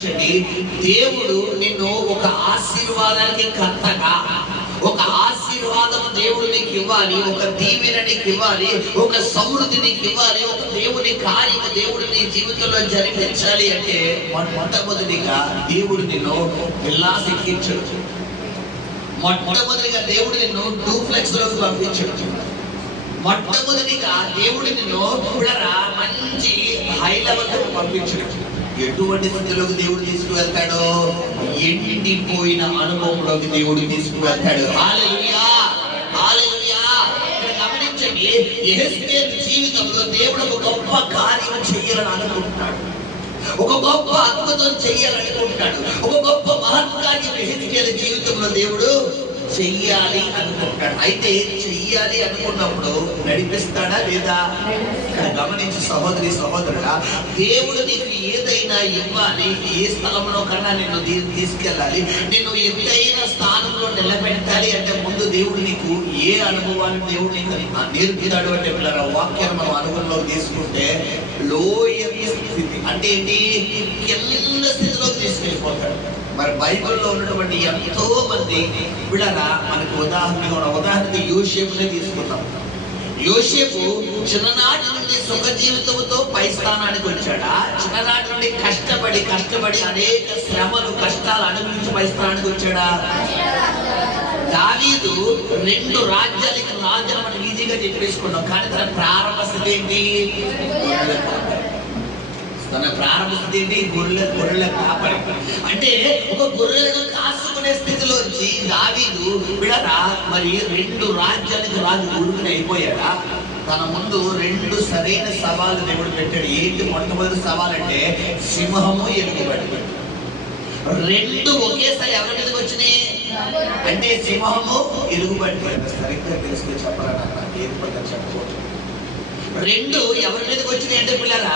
దేవుడు నిన్ను ఒక ఆశీర్వాదానికి కర్తగా, ఒక ఆశీర్వాదం దేవుడు నీకు ఇవ్వాలి, ఒక దీవెన నీకు ఇవ్వాలి, ఒక సమృద్ధి నీకు ఇవ్వాలి, ఒక దేవుని కార్యం దేవుడు నీ జీవితంలో జరిపించాలి అంటే మొట్టమొదటిగా దేవుడు నిన్ను విల్లాసెక్కించడు. మొట్టమొదటిగా దేవుడు నిన్ను డూప్లెక్స్ లోకి పంపించడు. మొట్టమొదటిగా దేవుడు నిన్ను మంచి హై లెవెల్ పంపించడు. ఎటువంటి స్థితిలోకి దేవుడు తీసుకువెళ్తాడో, ఎండిపోయిన అనుభవంలోకి దేవుడు తీసుకువెళ్తాడు. హల్లెలూయా, హల్లెలూయా. గమనించండి, యెహెజ్కేలు జీవితంలో దేవుడు ఒక గొప్ప కార్యం చేయాలని అనుకుంటున్నాడు, ఒక గొప్ప అద్భుతం చేయాలనుకుంటున్నాడు, ఒక గొప్ప మహత్కార్యం యెహెజ్కేలు జీవితంలో దేవుడు చెయ్యాలి అనుకుంటాడు. అయితే చెయ్యాలి అనుకున్నప్పుడు నడిపిస్తాడా లేదా? గమనించి సహోదరి సహోదరుడా, దేవుడు నీకు ఏదైనా ఇవ్వాలి, ఏ స్థలంలో కన్నా నిన్ను తీసుకెళ్ళాలి, నిన్ను ఎత్తైన స్థానంలో నిలబెట్టాలి అంటే ముందు దేవుడు నీకు ఏ అనుభవాన్ని దేవుడు నీకు నేర్పుతాడు అంటే పిల్లల వాక్యాన్ని మనం అనుభవంలో తీసుకుంటే లోయని స్థితి అంటే ఏంటి? కింద స్థితిలోకి తీసుకెళ్ళిపోతాడు. మరి బైబిల్లో ఉన్నటువంటి ఎంతో మంది బిడ్డరా మనకు ఉదాహరణకి యోసేపునే తీసుకున్నాం. యోసేపు చిన్ననాటి నుండి సుఖ జీవితంతో పై స్థానానికి వచ్చాడా? చిన్ననాటి నుండి కష్టపడి అనేక శ్రమలు కష్టాలు అనుభవించి పై స్థానానికి వచ్చాడా? దావీదు 2 రాజ్యాలకు రాజులు మనం ఈజీగా చెప్పేసుకున్నాం, కానీ తన ప్రారంభ స్థితి ఏంటి? గొర్రెల కాపరి. అంటే ఒక గొర్రెలను కాసుకునే స్థితిలోంచి దావీదు మరి 2 రాజ్యాలకు రాజు కొడుకుని అయిపోయాడా? తన ముందు 2 సరైన సవాలు దేవుడు పెట్టాడు. ఏంటి మొట్టమొదటి సవాల్ అంటే సింహము, ఎలుగుబంటి. 2 ఒకేసారి ఎవరి మీదకి వచ్చినాయి అంటే సింహము, ఎలుగుబంటి. సరిగ్గా తెలుసుకుని చెప్పరా? ఏది పడ్డా చెప్పకూడదు. 2 ఎవరి మీదకి వచ్చినాయి అంటే పిల్లరా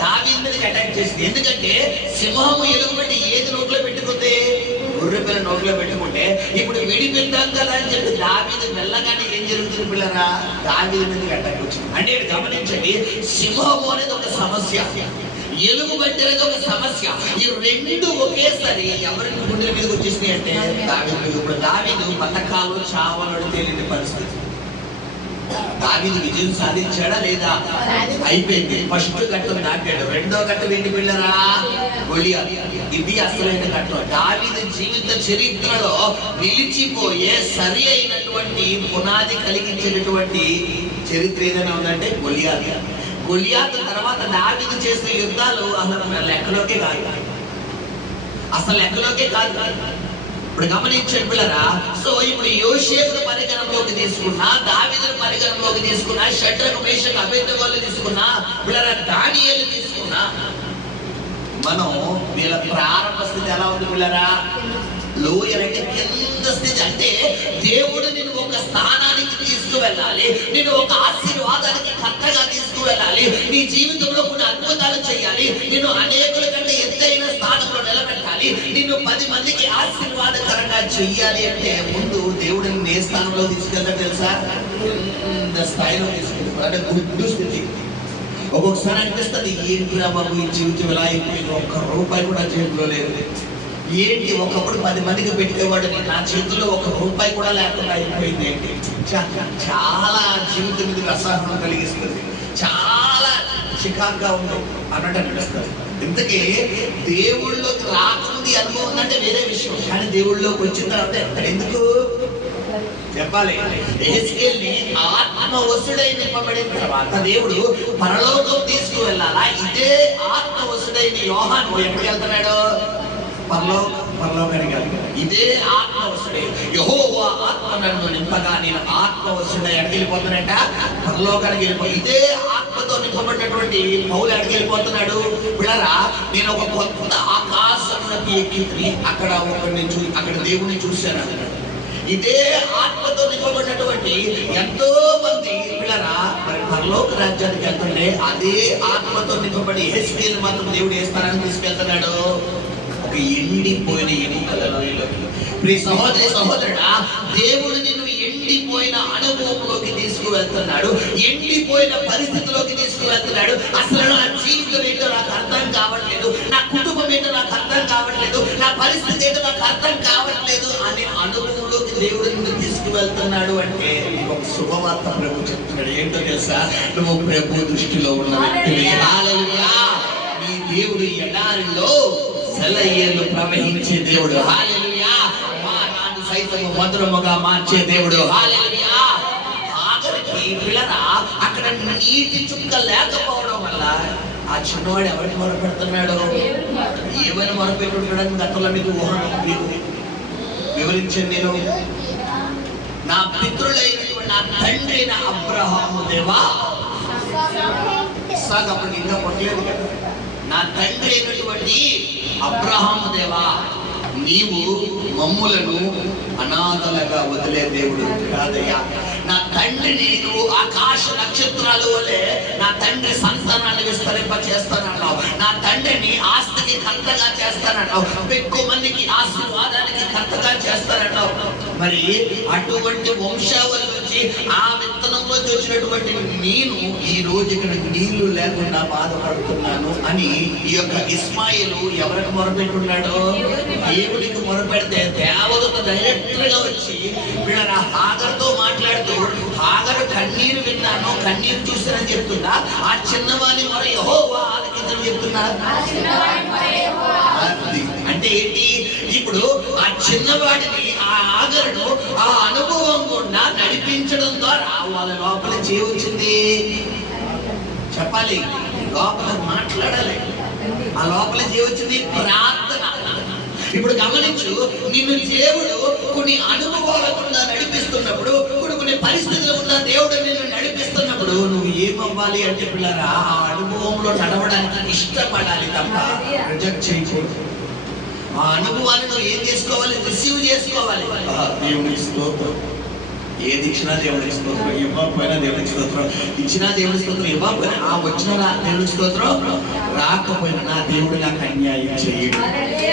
దావీదు మీదకి అటాక్ చేసింది. ఎందుకంటే సింహము, ఎలుగుబంటి ఏది నోట్లో పెట్టుకుంది? గొర్రె పిల్ల నోట్లో పెట్టుకుంటే ఇప్పుడు విడిపెట్టాం కదా అని చెప్పి దావీదు వెళ్ళగానే ఏం జరుగుతుంది పిల్లరా? దావీదు మీదకి అటాక్ వచ్చింది. అంటే గమనించండి, సింహము అనేది ఒక సమస్య, ఎలుగుబంటి అనేది ఒక సమస్య. ఈ 2 ఒకేసారి ఎవరికి గుండెల మీదకి వచ్చేసినాయి అంటే దావీదు. ఇప్పుడు దావీదు బతకాలు చావాలని తేలిన పరిస్థితి. దావీదు విజయం సాధించాడా లేదా? అయిపోయింది. ఫస్ట్ ఘట్టం దాటాడు. 2వ ఘట్టం ఏంటి పిల్లరా? గొలియాతు. ఇది అసలైన ఘట్టం. దావీదు జీవిత చరిత్రలో నిలిచిపోయే సరి అయినటువంటి పునాది కలిగించినటువంటి చరిత్ర ఏదైనా ఉందంటే గొలియాతు. గొలియాతు తర్వాత దావీదు చేసిన యుద్ధాలు అసలు లెక్కలోకే కాదు. ఇప్పుడు గమనించండి పిల్లరా, సో ఇప్పుడు యోసేపును పరిగణంలోకి తీసుకున్నా, దావీదును పరిగణంలోకి తీసుకున్నా, షడ్రకు, మేషకు, అబేద్నెగోను తీసుకున్నా, పిల్లరా దానియేలు తీసుకున్నా, మనం వీళ్ళ ప్రారంభ స్థితి ఎలా ఉంది పిల్లరా? లోయలంటే కింద స్థితి. అంటే దేవుడు నిన్ను ఒక స్థానానికి తీసుకువెళ్ళాలి, నేను ఒక ఆశీర్వాదానికి కర్తగా తీసుకువెళ్ళాలి, నీ జీవితంలో కొన్ని అద్భుతాలు చేయాలి, నేను అనేకుల కంటే ఎత్తైన స్థానంలో నిలబెట్టాలి, నిన్ను 10 మందికి ఆశీర్వాదకరంగా చెయ్యాలి అంటే ముందు దేవుడు నిన్ను ఏ స్థానంలో తీసుకెళ్తాడు తెలుసా? కింద స్థాయిలో తీసుకెళ్తాడు. అంటే గుడ్డు స్థితి. ఒక్కొక్కసారి అనిపిస్తుంది, ఏంటి బాబు ఈ జీవితం ఎలా అయిపోయింది, ₹1 కూడా జేబులో లేదు. ఏంటి ఒకప్పుడు 10 మందికి పెట్టేవాడు, నా చేతుల్లో ₹1 కూడా లేకుండా అయిపోయింది. ఏంటి చాలా జీవితం మీద అసహనం కలిగిస్తుంది, చాలా చికాగ్గా ఉంది అన్నట్టు అనిపిస్తుంది. ఇంతకీ దేవుళ్ళలోకి రాకముందు అనుభవం ఉందంటే వేరే విషయం, కానీ దేవుళ్ళలోకి వచ్చిన తర్వాత ఎక్కడ ఎందుకు చెప్పాలి? యెహెజ్కేలుని ఆత్మవశుడై నింపబడిన తర్వాత దేవుడు పరలోకం తీసుకువెళ్ళాలా? ఇదే ఆత్మవశుడైన యోహాను ఎక్కడికి వెళ్తున్నాడు? పరలోకానికి వెళ్తాడు. ఇదే ఆత్మవశుడే. యెహోవా ఆత్మ నన్ను నింపగా నేను ఆత్మవశుడై ఎక్కడికి వెళ్ళిపోతున్నాడంట? పరలోకానికి వెళ్ళిపోయి ఇదే ఆత్మతో నింపబడినటువంటి పౌలు ఎక్కడికి వెళ్ళిపోతున్నాడు? పిల్లరా, నేను ఒక కొత్త ఆకాశంలోకి ఎక్కి అక్కడ అక్కడ దేవుని చూశాను అన్నాడు. ఇదే ఆత్మతో నింపబడినటువంటి ఎంతో మంది పిల్లరా మరి పరలోక రాజ్యానికి వెళ్తుంటే అదే ఆత్మతో నింపబడి యెహెజ్కేలు మాత్రం దేవుడు ఏ స్థానానికి తీసుకెళ్తున్నాడు? ఒక ఎండిపోయిన ఎముకల లోయలోకి. ప్రియ సహోదరి సహోదరుడా, దేవుడు నిన్ను ఎండిపోయిన అనుభవంలోకి తీసుకువెళ్తున్నాడు, ఎండిపోయిన పరిస్థితిలోకి తీసుకువెళ్తున్నాడు. అసలు నా జీవితం ఏంటో నాకు అర్థం కావట్లేదు, నా కుటుంబం ఏంటో నాకు అర్థం కావట్లేదు, నా పరిస్థితి ఏంటో నాకు అర్థం కావట్లేదు అనే అనుభవంలోకి దేవుడు నిన్ను తీసుకువెళ్తున్నాడు. అంటే ఒక శుభవార్త ప్రభు చెప్తున్నాడు. ఏంటో తెలుసా? నువ్వు ప్రభు దృష్టిలో ఉన్న వ్యక్తివి. హల్లెలూయా. నీ దేవుడు ఎడారిలో సెలయేర్లు ప్రవహించే దేవుడు. హల్లెలూయా. మానాన్ని సైతం మధురముగా మార్చే దేవుడు. హల్లెలూయా. ఆఖరికి పిల్లరా అక్కడ నీటి చుక్క లేకపోవడం వల్ల ఆ చిన్నవాడు ఎవరిని మొరపెడుతున్నాడు? ఏమని మొరపెట్టున్నాడని గతంలో మీకు వివరించాను నేను. నా పితృలైనటువంటి నా తండ్రి అయిన అబ్రహాము దేవా, ఇస్సాకు అప్పుడు ఇంకా పుట్టలేదు కదా. నా తండ్రి అయినటువంటి అబ్రహాము దేవా, నీవు మమ్ములను అనాథలుగా వదిలే దేవుడు కాదయ్యా. నా తండ్రిని నువ్వు ఆకాశ నక్షత్రాల వలె నా తండ్రి సంతానాన్ని విస్తరింప చేస్తానన్నావు. నా తండ్రిని ఆస్తికి కర్తగా చేస్తానన్నావు, ఎక్కువ మందికి ఆశీర్వాదానికి కర్తగా చేస్తానన్నావు. మరి అటువంటి వంశావళి నుంచి ఆ విత్తనంలోకి వచ్చినటువంటి నేను ఈ రోజు ఇక్కడ నీళ్లు లేకుండా బాధపడుతున్నాను అని ఈ యొక్క ఇస్మాయిలు ఎవరికి మొరపెట్టున్నాడు? దేవుడికి మొరపెడితే దేవదూత డైరెక్ట్ గా వచ్చి వీళ్ళ హాగరుతో మాట్లాడుతూ, హాగరు కన్నీరు విన్నాను, కన్నీరు చూసానని చెప్తున్నా. ఆ చిన్నవాని మొర యెహోవా ఆలకించని చెప్తున్నా. అంటే ఏంటి? ఇప్పుడు ఆ చిన్నవాడిని, ఆ ఆగరుడు ఆ అనుభవం గుండా నడిపించడం ద్వారా వాళ్ళ లోపల చేయవచ్చింది చెప్పాలి, లోపల మాట్లాడాలి. ఆ లోపల చేయవచ్చింది ప్రార్థన. ఇప్పుడు గమనించు, నిన్ను దేవుడు కొన్ని అనుభవాల గుండా నడిపిస్తున్నప్పుడు, కొన్ని పరిస్థితుల గుండా దేవుడు నిన్ను నడిపిస్తున్నప్పుడు నువ్వు ఏమవ్వాలి అంటే పిల్లరా, ఆ అనుభవంలో నడవడానికి ఇష్టపడాలి తప్ప రిజెక్ట్ చేయకూడదు. ఆ అనుభవాన్ని నువ్వు ఏం చేసుకోవాలి? రిసీవ్ చేసుకోవాలి. దేవునికి స్తోత్రం. ఏది ఇచ్చినా దేవునికి స్తోత్రం, ఇవ్వకపోయినా దేవునికి స్తోత్రం, ఇచ్చినా దేవునికి స్తోత్రం, ఇవ్వకపోయినా ఆ వచ్చిన దేవునికి స్తోత్రం, రాకపోయినా నా దేవుడు నాకు అన్యాయం చేయడు,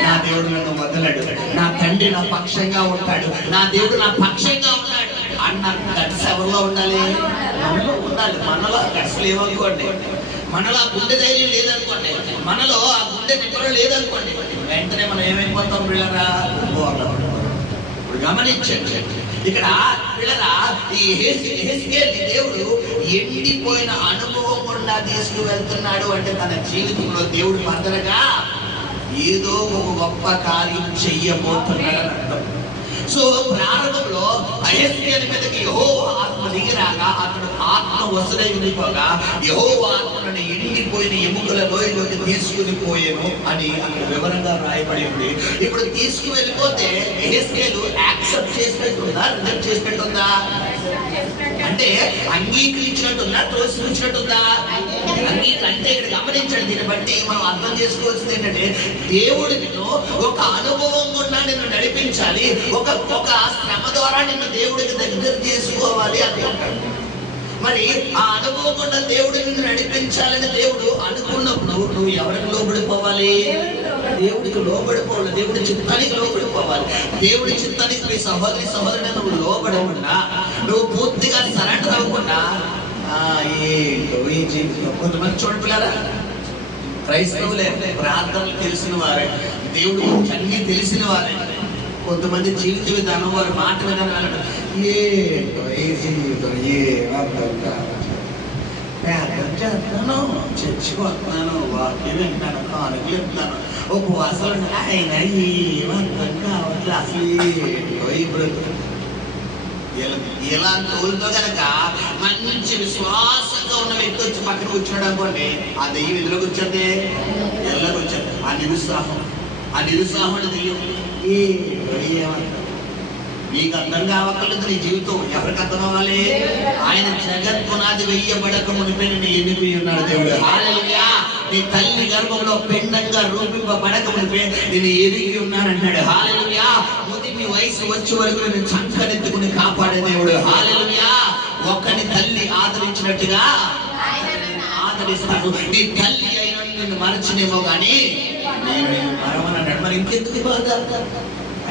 నా దేవుడు నన్ను వదలడు, నా తండ్రి నా పక్షంగా ఉంటాడు, నా దేవుడు నా పక్షంగా ఉన్నాడు అన్న గట్స్ ఎవరిలో ఉండాలి? మనలో ఉండాలి. మనలో గట్స్ లేవనుకోండి, మనలో ఆ గుండె ధైర్యం లేదనుకోండి, మనలో ఆ గుండె నిపుణులు లేదనుకోండి, వెంటనే మనం ఏమైపోతాం పిల్లరా? ఇప్పుడు గమనించండి, ఇక్కడ పిల్లరా ఈ హెస్కేల్ దేవుడు ఎండిపోయిన అనుభవం గుండా తీసుకువెళ్తున్నాడు. అంటే తన జీవితంలో దేవుడు ఫర్దర్గా ఏదో ఒక గొప్ప కార్యం చెయ్యబోతున్నాడని అర్థం. సో ప్రారంభంలో హెస్కేల్ మీదకి యెహోవా ఆత్మ దిగిరాగా అతడు ఆత్మ వసుడై ఉండిపోగా యెహోవా ఆత్మను ఎండిపోయిన ఎముకల లోయలోకి తీసుకుని పోయేను అని అక్కడ వివరంగా రాయబడి ఉంది. ఇప్పుడు తీసుకువెళ్ళిపోతే హెస్కేలు యాక్సెప్ట్ చేసినట్టుందా, రిజెక్ట్ చేసినట్టుందా? అంటే అంగీకరించినట్టుందా, త్రోసిపుచ్చినట్టుందా? అంటే ఇక్కడ గమనించండి, దీన్ని బట్టి మనం అర్థం చేసుకోవాల్సింది ఏంటంటే దేవుడు నిన్ను ఒక అనుభవం గుండా నిన్ను నడిపించాలి, ఒక శ్రమ ద్వారా నిన్ను దేవుడికి దగ్గర చేసుకోవాలి అని అంటాడు. మరి ఆ అనుభవం గుండా దేవుడు నిన్ను నడిపించాలని దేవుడు అనుకున్నప్పుడు నువ్వు ఎవరికి లోబడిపోవాలి? దేవుడికి లోబడిపోవాలి, దేవుడి చిత్తానికి లోబడిపోవాలి. దేవుడి చిత్తానికి మీ సహోదరి సహోదరుని నువ్వు లోబడకుండా, నువ్వు పూర్తిగా సరెండర్ అవ్వకుండా ఏంటో ఈ జీవితం. కొంతమంది చూడపిల్లారా, క్రైస్తవులే, ప్రార్థనలు తెలిసిన వారే, దేవుడు అన్ని తెలిసిన వారే, కొంతమంది జీవిత విధానం, వారి మాట విధానం ఏంటో ఈ జీవితం అర్థం కాదు. ప్రార్థన చేస్తాను, చచ్చిపోతున్నాను, వాక్యం వింటాను, కానుకలు చెప్తాను, ఉపవాసాలు, ఆయన ఏమర్థం కావట్లేదు. అసలు ఏంటో ఈ బ్రతుకు. ఇలాంటి వాళ్ళతో కనుక మంచి విశ్వాసంగా ఉన్న వ్యక్తి వచ్చి పక్కన కూర్చున్నాడు అనుకోండి, ఆ దెయ్యం ఎదురుకు వచ్చేది, ఎల్లరికి వచ్చేది. ఆ నిరుత్సాహం దెయ్యం ఏమంటారు? నీకు అర్థం కావక్కర్లేదు. నీ జీవితం ఎవరికి అర్థం అవ్వాలి? ఆయన జగత్పునాది వెయ్యబడక మునిపై నేను ఎన్నిపోయి ఉన్నాడు దేవుడు. హల్లెలూయా. నీ తల్లి గర్భంలో పిండంగా రూపింపబడక మునిపే నేను ఎరిగి ఉన్నాను అన్నాడు. హల్లెలూయా. ముదిమి వయసు వచ్చే వరకు నేను చంకనెత్తుకుని కాపాడే దేవుడు. హల్లెలూయా. ఒక్కని తల్లి ఆదరించినట్టుగా ఆదరిస్తాను. నీ తల్లి అయిన నిన్ను మరచినేమో కానీ నేను మరవనన్నాడు. మరి ఇంకెందుకు బాధ?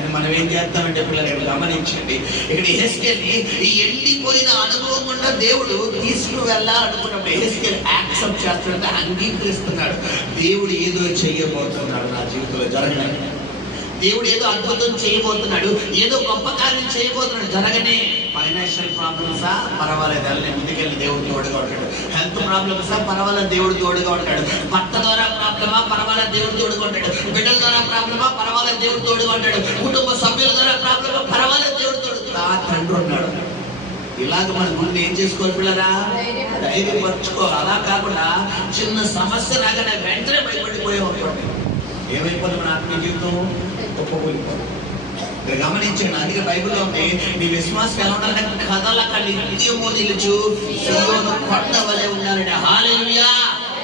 కానీ మనం ఏం చేస్తామంటే పిల్లలు గమనించండి, ఇక్కడ యెహెజ్కేలుని ఈ ఎండిపోయిన అనుభవం గుండా దేవుడు తీసుకు వెళ్ళాలనుకున్నప్పుడు యెహెజ్కేలు యాక్సెప్ట్ చేస్తున్నాడు, అంగీకరిస్తున్నాడు. దేవుడు ఏదో చెయ్యబోతున్నాడు నా జీవితంలో, జరగలేదు. దేవుడు ఏదో అద్భుతం చేయబోతున్నాడు, ఏదో గొప్ప కార్యం చేయబోతున్నాడు. జరగనే ఫైనాన్షియల్ ప్రాబ్లమ్సా పర్వాలేదు, వెళ్ళి ముందుకెళ్ళి దేవుడు తోడుగా ఉంటాడు. హెల్త్ ప్రాబ్లమ్సా పర్వాలేదు, దేవుడు తోడుగా ఉంటాడు. భర్త ద్వారా ప్రాబ్లమా పర్వాలేదు, దేవుడు తోడుగా ఉంటాడు. బిడ్డల ద్వారా ప్రాబ్లమా పర్వాలేదు, దేవుడు తోడుగా ఉంటాడు. కుటుంబ సభ్యుల ద్వారా ప్రాబ్లమా పర్వాలేదు, దేవుడు తోడుగా. ఆ తండ్రి ఉన్నాడు. ఇలాగ మన గుండె ఏం చేసుకోవాలి పిల్లరా, ధైర్యం పరుచుకోవాలి. అలా కాకుండా చిన్న సమస్య రాగానే వెంటనే భయపడిపోయే ఉంటుంది. ఏమైపోతుంది మన ఆత్మీయ జీవితం? గమనించండి, అందుకే బైబిల్లో ఉంది, నీ విశ్వాసం ఎలా ఉండాలంటే కథలక నిత్యము నిలుచు సీయోను కొండ వలె ఉండాలంటే. హల్లెలూయా.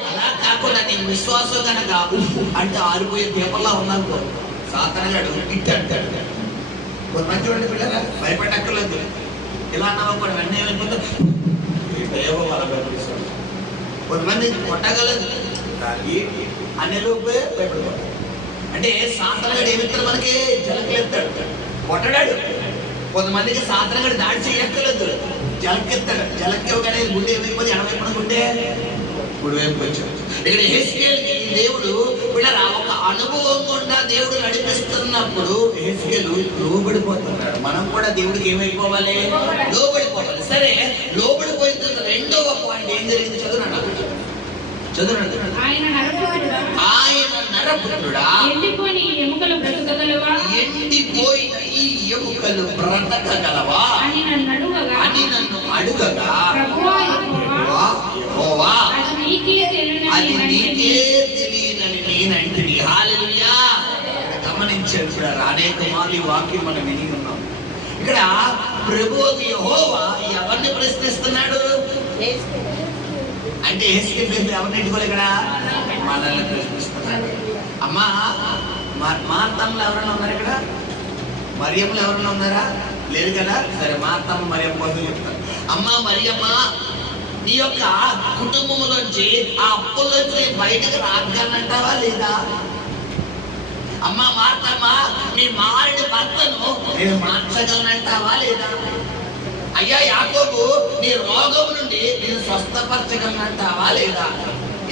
అలా కాకుండా నీ విశ్వాసం కనుక అంటే ఆరిపోయే దీపంలా ఉన్నాను సాతానుగాడు ఇట్టు అంటాడు. కొంతమంది చూడండి పిల్లరా, భయపడక్కర్లేదు. ఇలా అన్నావు కూడా వెంటనే ఏమైపోతుంది, ఏవో వాళ్ళ భయపడిస్తాడు. కొంతమంది కొట్టగలదు అన్ని లోపే భయపడిపోతాడు. అంటే సాతానుగాడు ఏమిస్తాడు, మనకి జలకెత్తాడు, కొట్టడాడు. కొంతమందికి సాతానుగాడు దాడి చేయక్కర్లేదు, జలకెత్తాడు. జలకెవగానే గుండె ఏమైపోతుంది, ఎడమైపోయిన గుండె గుడివైపు వచ్చాడు. ఇక్కడ యెహెజ్కేలుకి దేవుడు పిల్లరా ఒక అనుభవం గుండా దేవుడు నడిపిస్తున్నప్పుడు యెహెజ్కేలు లోబడిపోతున్నాడు. మనం కూడా దేవుడికి ఏమైపోవాలి, లోబడిపోవాలి. సరే, లోబడిపోయిన తర్వాత రెండవ పాయింట్ ఏం జరిగింది చదువునండి. ఆయన నరపుత్రుడా, ఎండిపోయిన ఈ ఎముకలు బ్రతకగలవా అని నన్ను అడుగగా యెహోవా అది నీకే తెలియనని నేనంటిని. హల్లెలూయా. గమనించండి సార్, అనేక మార్లు ఈ వాక్యం మనం విని ఉన్నాం. ఇక్కడ ప్రభువు యెహోవా ఎవరిని ప్రశ్నిస్తున్నాడు అంటే యెహెజ్కేలు ఎవరిని ఎట్టుకోవాలి, ఇక్కడ మనల్ని ప్రశ్నిస్తున్నాడు. అమ్మా మార్తమ్మలు ఎవరైనా ఉన్నారు ఇక్కడ? మరియమ్మలు ఎవరైనా ఉన్నారా? లేరు కదా. సరే, మార్తమ్మ మరియమ్మ కోసం చెప్తారు. అమ్మా మరియమ్మ, నీ యొక్క కుటుంబంలోంచి ఆ అప్పుల్లోంచి బయటకు రాగలనంటావా లేదా? అమ్మా మార్తమ్మ, నీ మారిన భర్తను నేను మార్చగలనంటావా లేదా? అయ్యా యాకోబు, నీ రోగం నుండి నేను స్వస్థపరచగలనంటావా లేదా?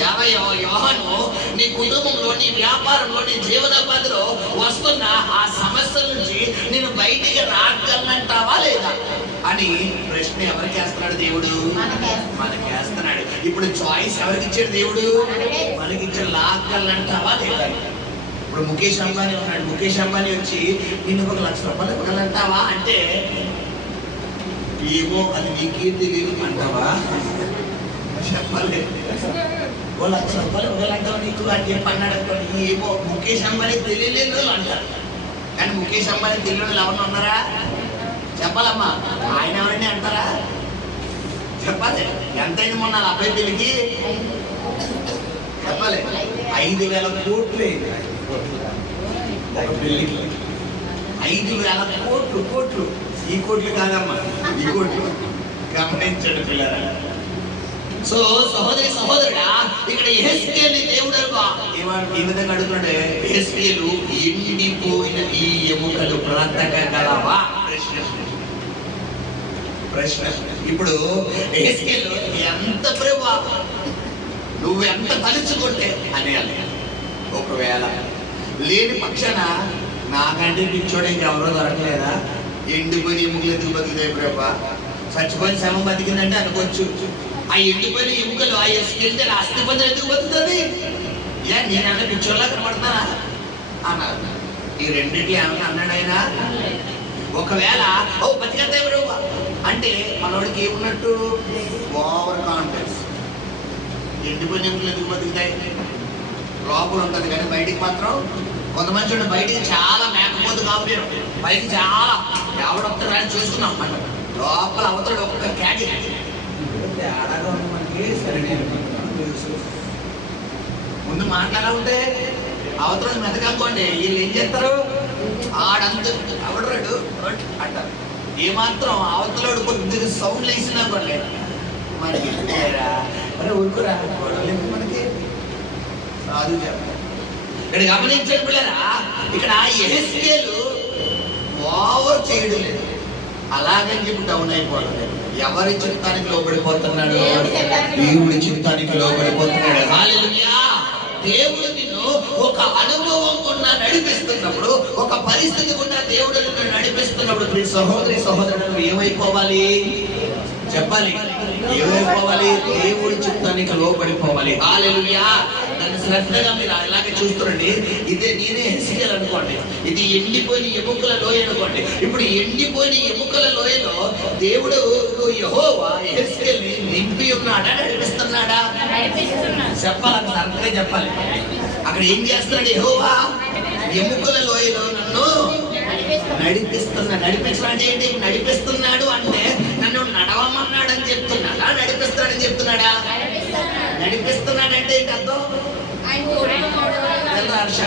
యోహాను, నీ కుటుంబంలో, నీ వ్యాపారంలో, నీ జీవనోపాధిలో వస్తున్న ఆ సమస్యల నుంచి నేను బయటికి రాగలనంటావా లేదా అని ప్రశ్న ఎవరికి వేస్తున్నాడు దేవుడు? మనకి వేస్తున్నాడు. ఇప్పుడు చాయిస్ ఎవరికి ఇచ్చాడు దేవుడు? మనకి ఇచ్చాడు. లాగలనంటావా లేదా? ఇప్పుడు ముఖేష్ అంబానీ ఉన్నాడు. ముఖేష్ అంబానీ వచ్చి నేను ₹1,00,000 ఇవ్వగలంటావా అంటే, ఏమో అది నీకే తెలియదు అంటావా? చెప్పాలి. ₹1,00,000 ఇవ్వగలంటావా నీకు అని చెప్పి అన్నాడు అనుకోండి. ఏమో ముఖేష్ అంబానీ తెలియలేని వాళ్ళు అంటారు. కానీ ముఖేష్ అంబానీ తెలియని వాళ్ళు ఎవరన్నా ఉన్నారా? చెప్పాలమ్మా, ఆయన ఎవరని అంటారా? చెప్పాలి. ఎంతైంది మొన్న వాళ్ళ అబ్బాయి పెళ్ళికి? చెప్పాలి, 5,000 కోట్లు ఒక పెళ్ళికి. 5,000 కోట్లు. ఈ కోట్లు కాదమ్మా, ఈ కోట్లు. గమనించండి పిల్లరా. సో సహోదరి సహోదరుడా, ఇక్కడ యెహెజ్కేలు దేవుడు ఈ విధంగా అడుగుతున్నాడు. యెహెజ్కేలు, ఎండిపోయిన ఈ ఎముకలు బ్రతకగలవా? ప్రశ్న. ఇప్పుడు యెహెజ్కేలు, ఎంత ప్రభువా నువ్వు ఎంత తలుచుకుంటే అనేయాలి. ఒకవేళ లేని పక్షాన నాకంటే పిచ్చోడు ఇంకెవరో దొరకలేదా? ఎండిపోయిన ఎముకలు ఎందుకు బతుకుతాయి ప్రభా? చచ్చిపోయిన శవం బతికిందంటే అనుకోవచ్చు. ఆ ఎండిపోయిన ఎముకలు ఆ యెహెజ్కేలుకి అస్థిపంజరం ఎందుకు బతుకుతుంది? నేనన్నా పిచ్చోళ్ళ కనబడుతున్నానా అన్నారు. ఈ రెండింటి ఏమన్నా అన్నాడు ఆయన? ఒకవేళ బతికేద్దాం ప్రభా అంటే మనోడికి ఏమున్నట్టు? Over confidence. ఎండిపోయిన ఎముకలు ఎందుకు బతుకుతాయి? లోపల ఉంటుంది కానీ బయటికి మాత్రం కొంతమంది చూడండి, బయటికి చాలా మేకపోతు కాపులేరు, బయటికి చాలా ఎవడొస్తాడు అని చూసుకున్నాం అన్నమాట. లోపల అవతల ఒక్క క్యాడీ తేడాగా ఉంది మనకి. సరే, ముందు మాట్లాడా ఉంటే అవతల మెతకనుకోండి, వీళ్ళు ఏం చేస్తారు? ఆడంత ఎవడరాడు అంటారు. ఏమాత్రం అవతలోడు కొద్దిగా సౌండ్ వేసినా కూడా మనకి ఊరుకురా మనకి రాదు. ఇక్కడ గమనించండి పిల్లరా, ఇక్కడ యెహెజ్కేలు ఓవర్ చేయడం లేదు, అలాగని చెప్పి డౌన్ అయిపోవడం లేదు. ఎవరి చిత్తానికి లోబడిపోతున్నాడు? దేవుడి చిత్తానికి లోబడిపోతున్నాడు. హల్లెలూయా. దేవుడు నిన్ను ఒక అనుభవం గుండా నడిపిస్తున్నప్పుడు, ఒక పరిస్థితి గుండా దేవుడు నిన్ను నడిపిస్తున్నప్పుడు, మీ సహోదరి సహోదరుడు ఏమైపోవాలి చెప్పాలి? ఏమైపోవాలి? దేవుడి చిత్తానికి లోబడిపోవాలి. హల్లెలూయా. నన్ను శ్రద్ధగా మీరు అలాగే చూస్తారండి. ఇదే నేనే హెసికేల్ అనుకోండి, ఇది ఎండిపోయిన ఎముకల లోయ అనుకోండి. ఇప్పుడు ఎండిపోయిన ఎముకల లోయలో దేవుడు యెహోవా హెసికేల్ని నింపి ఉన్నాడా, నడిపిస్తున్నాడా? చెప్పాలని అర్థంగా చెప్పాలి. అక్కడ ఏం చేస్తున్నాడు యెహోవా? ఎముకల లోయలో నన్ను నడిపిస్తున్నాడు. నడిపించడం ఏంటి? నడిపిస్తున్నాడు అంటే నన్ను నడవమన్నాడు అని చెప్తున్నాడా, నడిపిస్తాడని చెప్తున్నాడా? నడిపిస్తున్నాడంటే ఏంటి అర్థం? హర్ష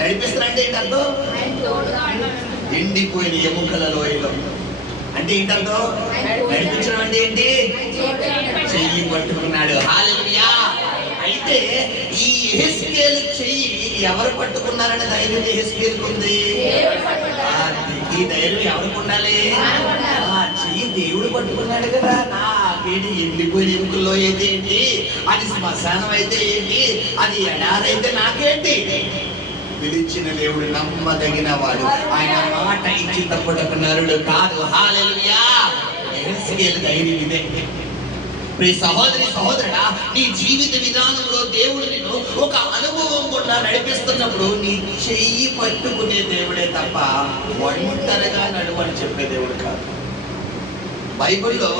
నడిపిస్తున్నాడంటే ఏంటి అర్థం? ఎండిపోయిన ఎముకల లోయలో అంటే ఏంటి అర్థం? నడిపించడం అంటే ఏంటి? చెయ్యి పట్టుకున్నాడు. హల్లెలూయా. అయితే ఈ యెహెజ్కేలు చెయ్యి ఎవరు పట్టుకున్నారనే ధైర్యం యెహెజ్కేలుకు ఉంది. ఈ ధైర్యం ఎవరికి ఉండాలి? ఆ చెయ్యి దేవుడు పట్టుకున్నాడు కదా. నాకేంటి ఎండిపోయిన ఎముకల్లో అయితే ఏంటి, అది శ్మశానం అయితే ఏంటి, అది ఎడారైతే నాకేంటి? పిలిచిన దేవుడు నమ్మదగిన వాడు, ఆయన మాట ఇచ్చి తప్పటకు నరుడు కాదు. హల్లెలూయా. యెహెజ్కేలు ధైర్యం ఇదే. ప్రియ సహోదరి సహోదరుడా, నీ జీవిత విధానంలో దేవుడు నిన్ను ఒక అనుభవం గుండా నడిపిస్తున్నప్పుడు నీ చెయ్యి పట్టుకునే దేవుడే తప్ప ఒంటరిగా నడువని చెప్పే దేవుడు కాదు. బైబిల్లో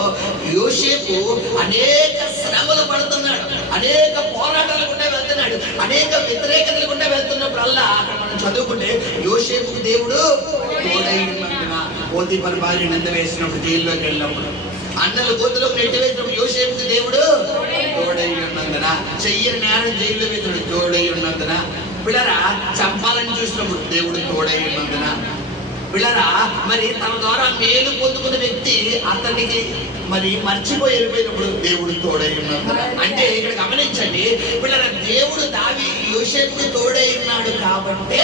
యోసేపు అనేక శ్రమలు పడుతున్నాడు, అనేక పోరాటాలు గుండా వెళ్తున్నాడు, అనేక వ్యతిరేకతలు గుండా వెళ్తున్నప్పుడల్లా అక్కడ మనం చదువుకుంటే యోసేపుకు దేవుడు తోడై ఉన్నందున, పోతీఫర్ భార్య నింద వేసినప్పుడు, జైల్లోకి వెళ్ళినప్పుడు, అన్నలు గోతులోకి నెట్టి వేసినప్పుడు యోసేపుకు దేవుడు తోడై ఉన్నందున, చెయ్యని నేరం జైల్లో వేసినప్పుడు తోడై ఉన్నందున, పిల్లరా చంపాలని చూసినప్పుడు దేవుడు తోడై ఉన్నందున, పిల్లరా మరి తన ద్వారా మేలు పొందుకున్న వ్యక్తి అతనికి మరి మర్చిపోయి వెళ్ళిపోయినప్పుడు దేవుడు తోడై ఉన్నందున. అంటే ఇక్కడ గమనించండి పిల్లరా, దేవుడు యోసేపుకి తోడై ఉన్నాడు కాబట్టి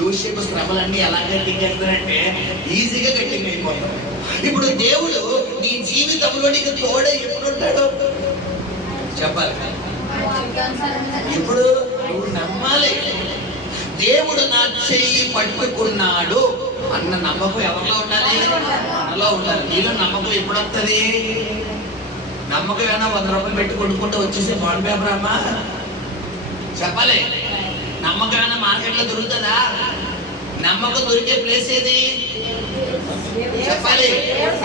యోసేపు శ్రమలన్నీ ఎలా గట్టించేస్తారంటే ఈజీగా గట్టింగ్ అయిపోతాడు. ఇప్పుడు దేవుడు నీ జీవితంలో నీకు తోడై ఎప్పుడు ఉంటాడు చెప్పాలి? ఇప్పుడు నువ్వు నమ్మాలి. దేవుడు నా చెయ్యి పట్టుకున్నాడు అన్న నమ్మకం ఎవరిలో ఉండాలి? మనలో ఉండాలి. నీలో నమ్మకం ఎప్పుడు వస్తుంది? నమ్మకం ఏమైనా 100 రూపాయలు పెట్టి కొనుక్కుంటూ వచ్చేసి బాండ్ పేపర్ అమ్మా చెప్పాలి. నమ్మకం ఏమైనా మార్కెట్లో దొరుకుతుందా? నమ్మకం దొరికే ప్లేస్ ఏది చెప్పాలి?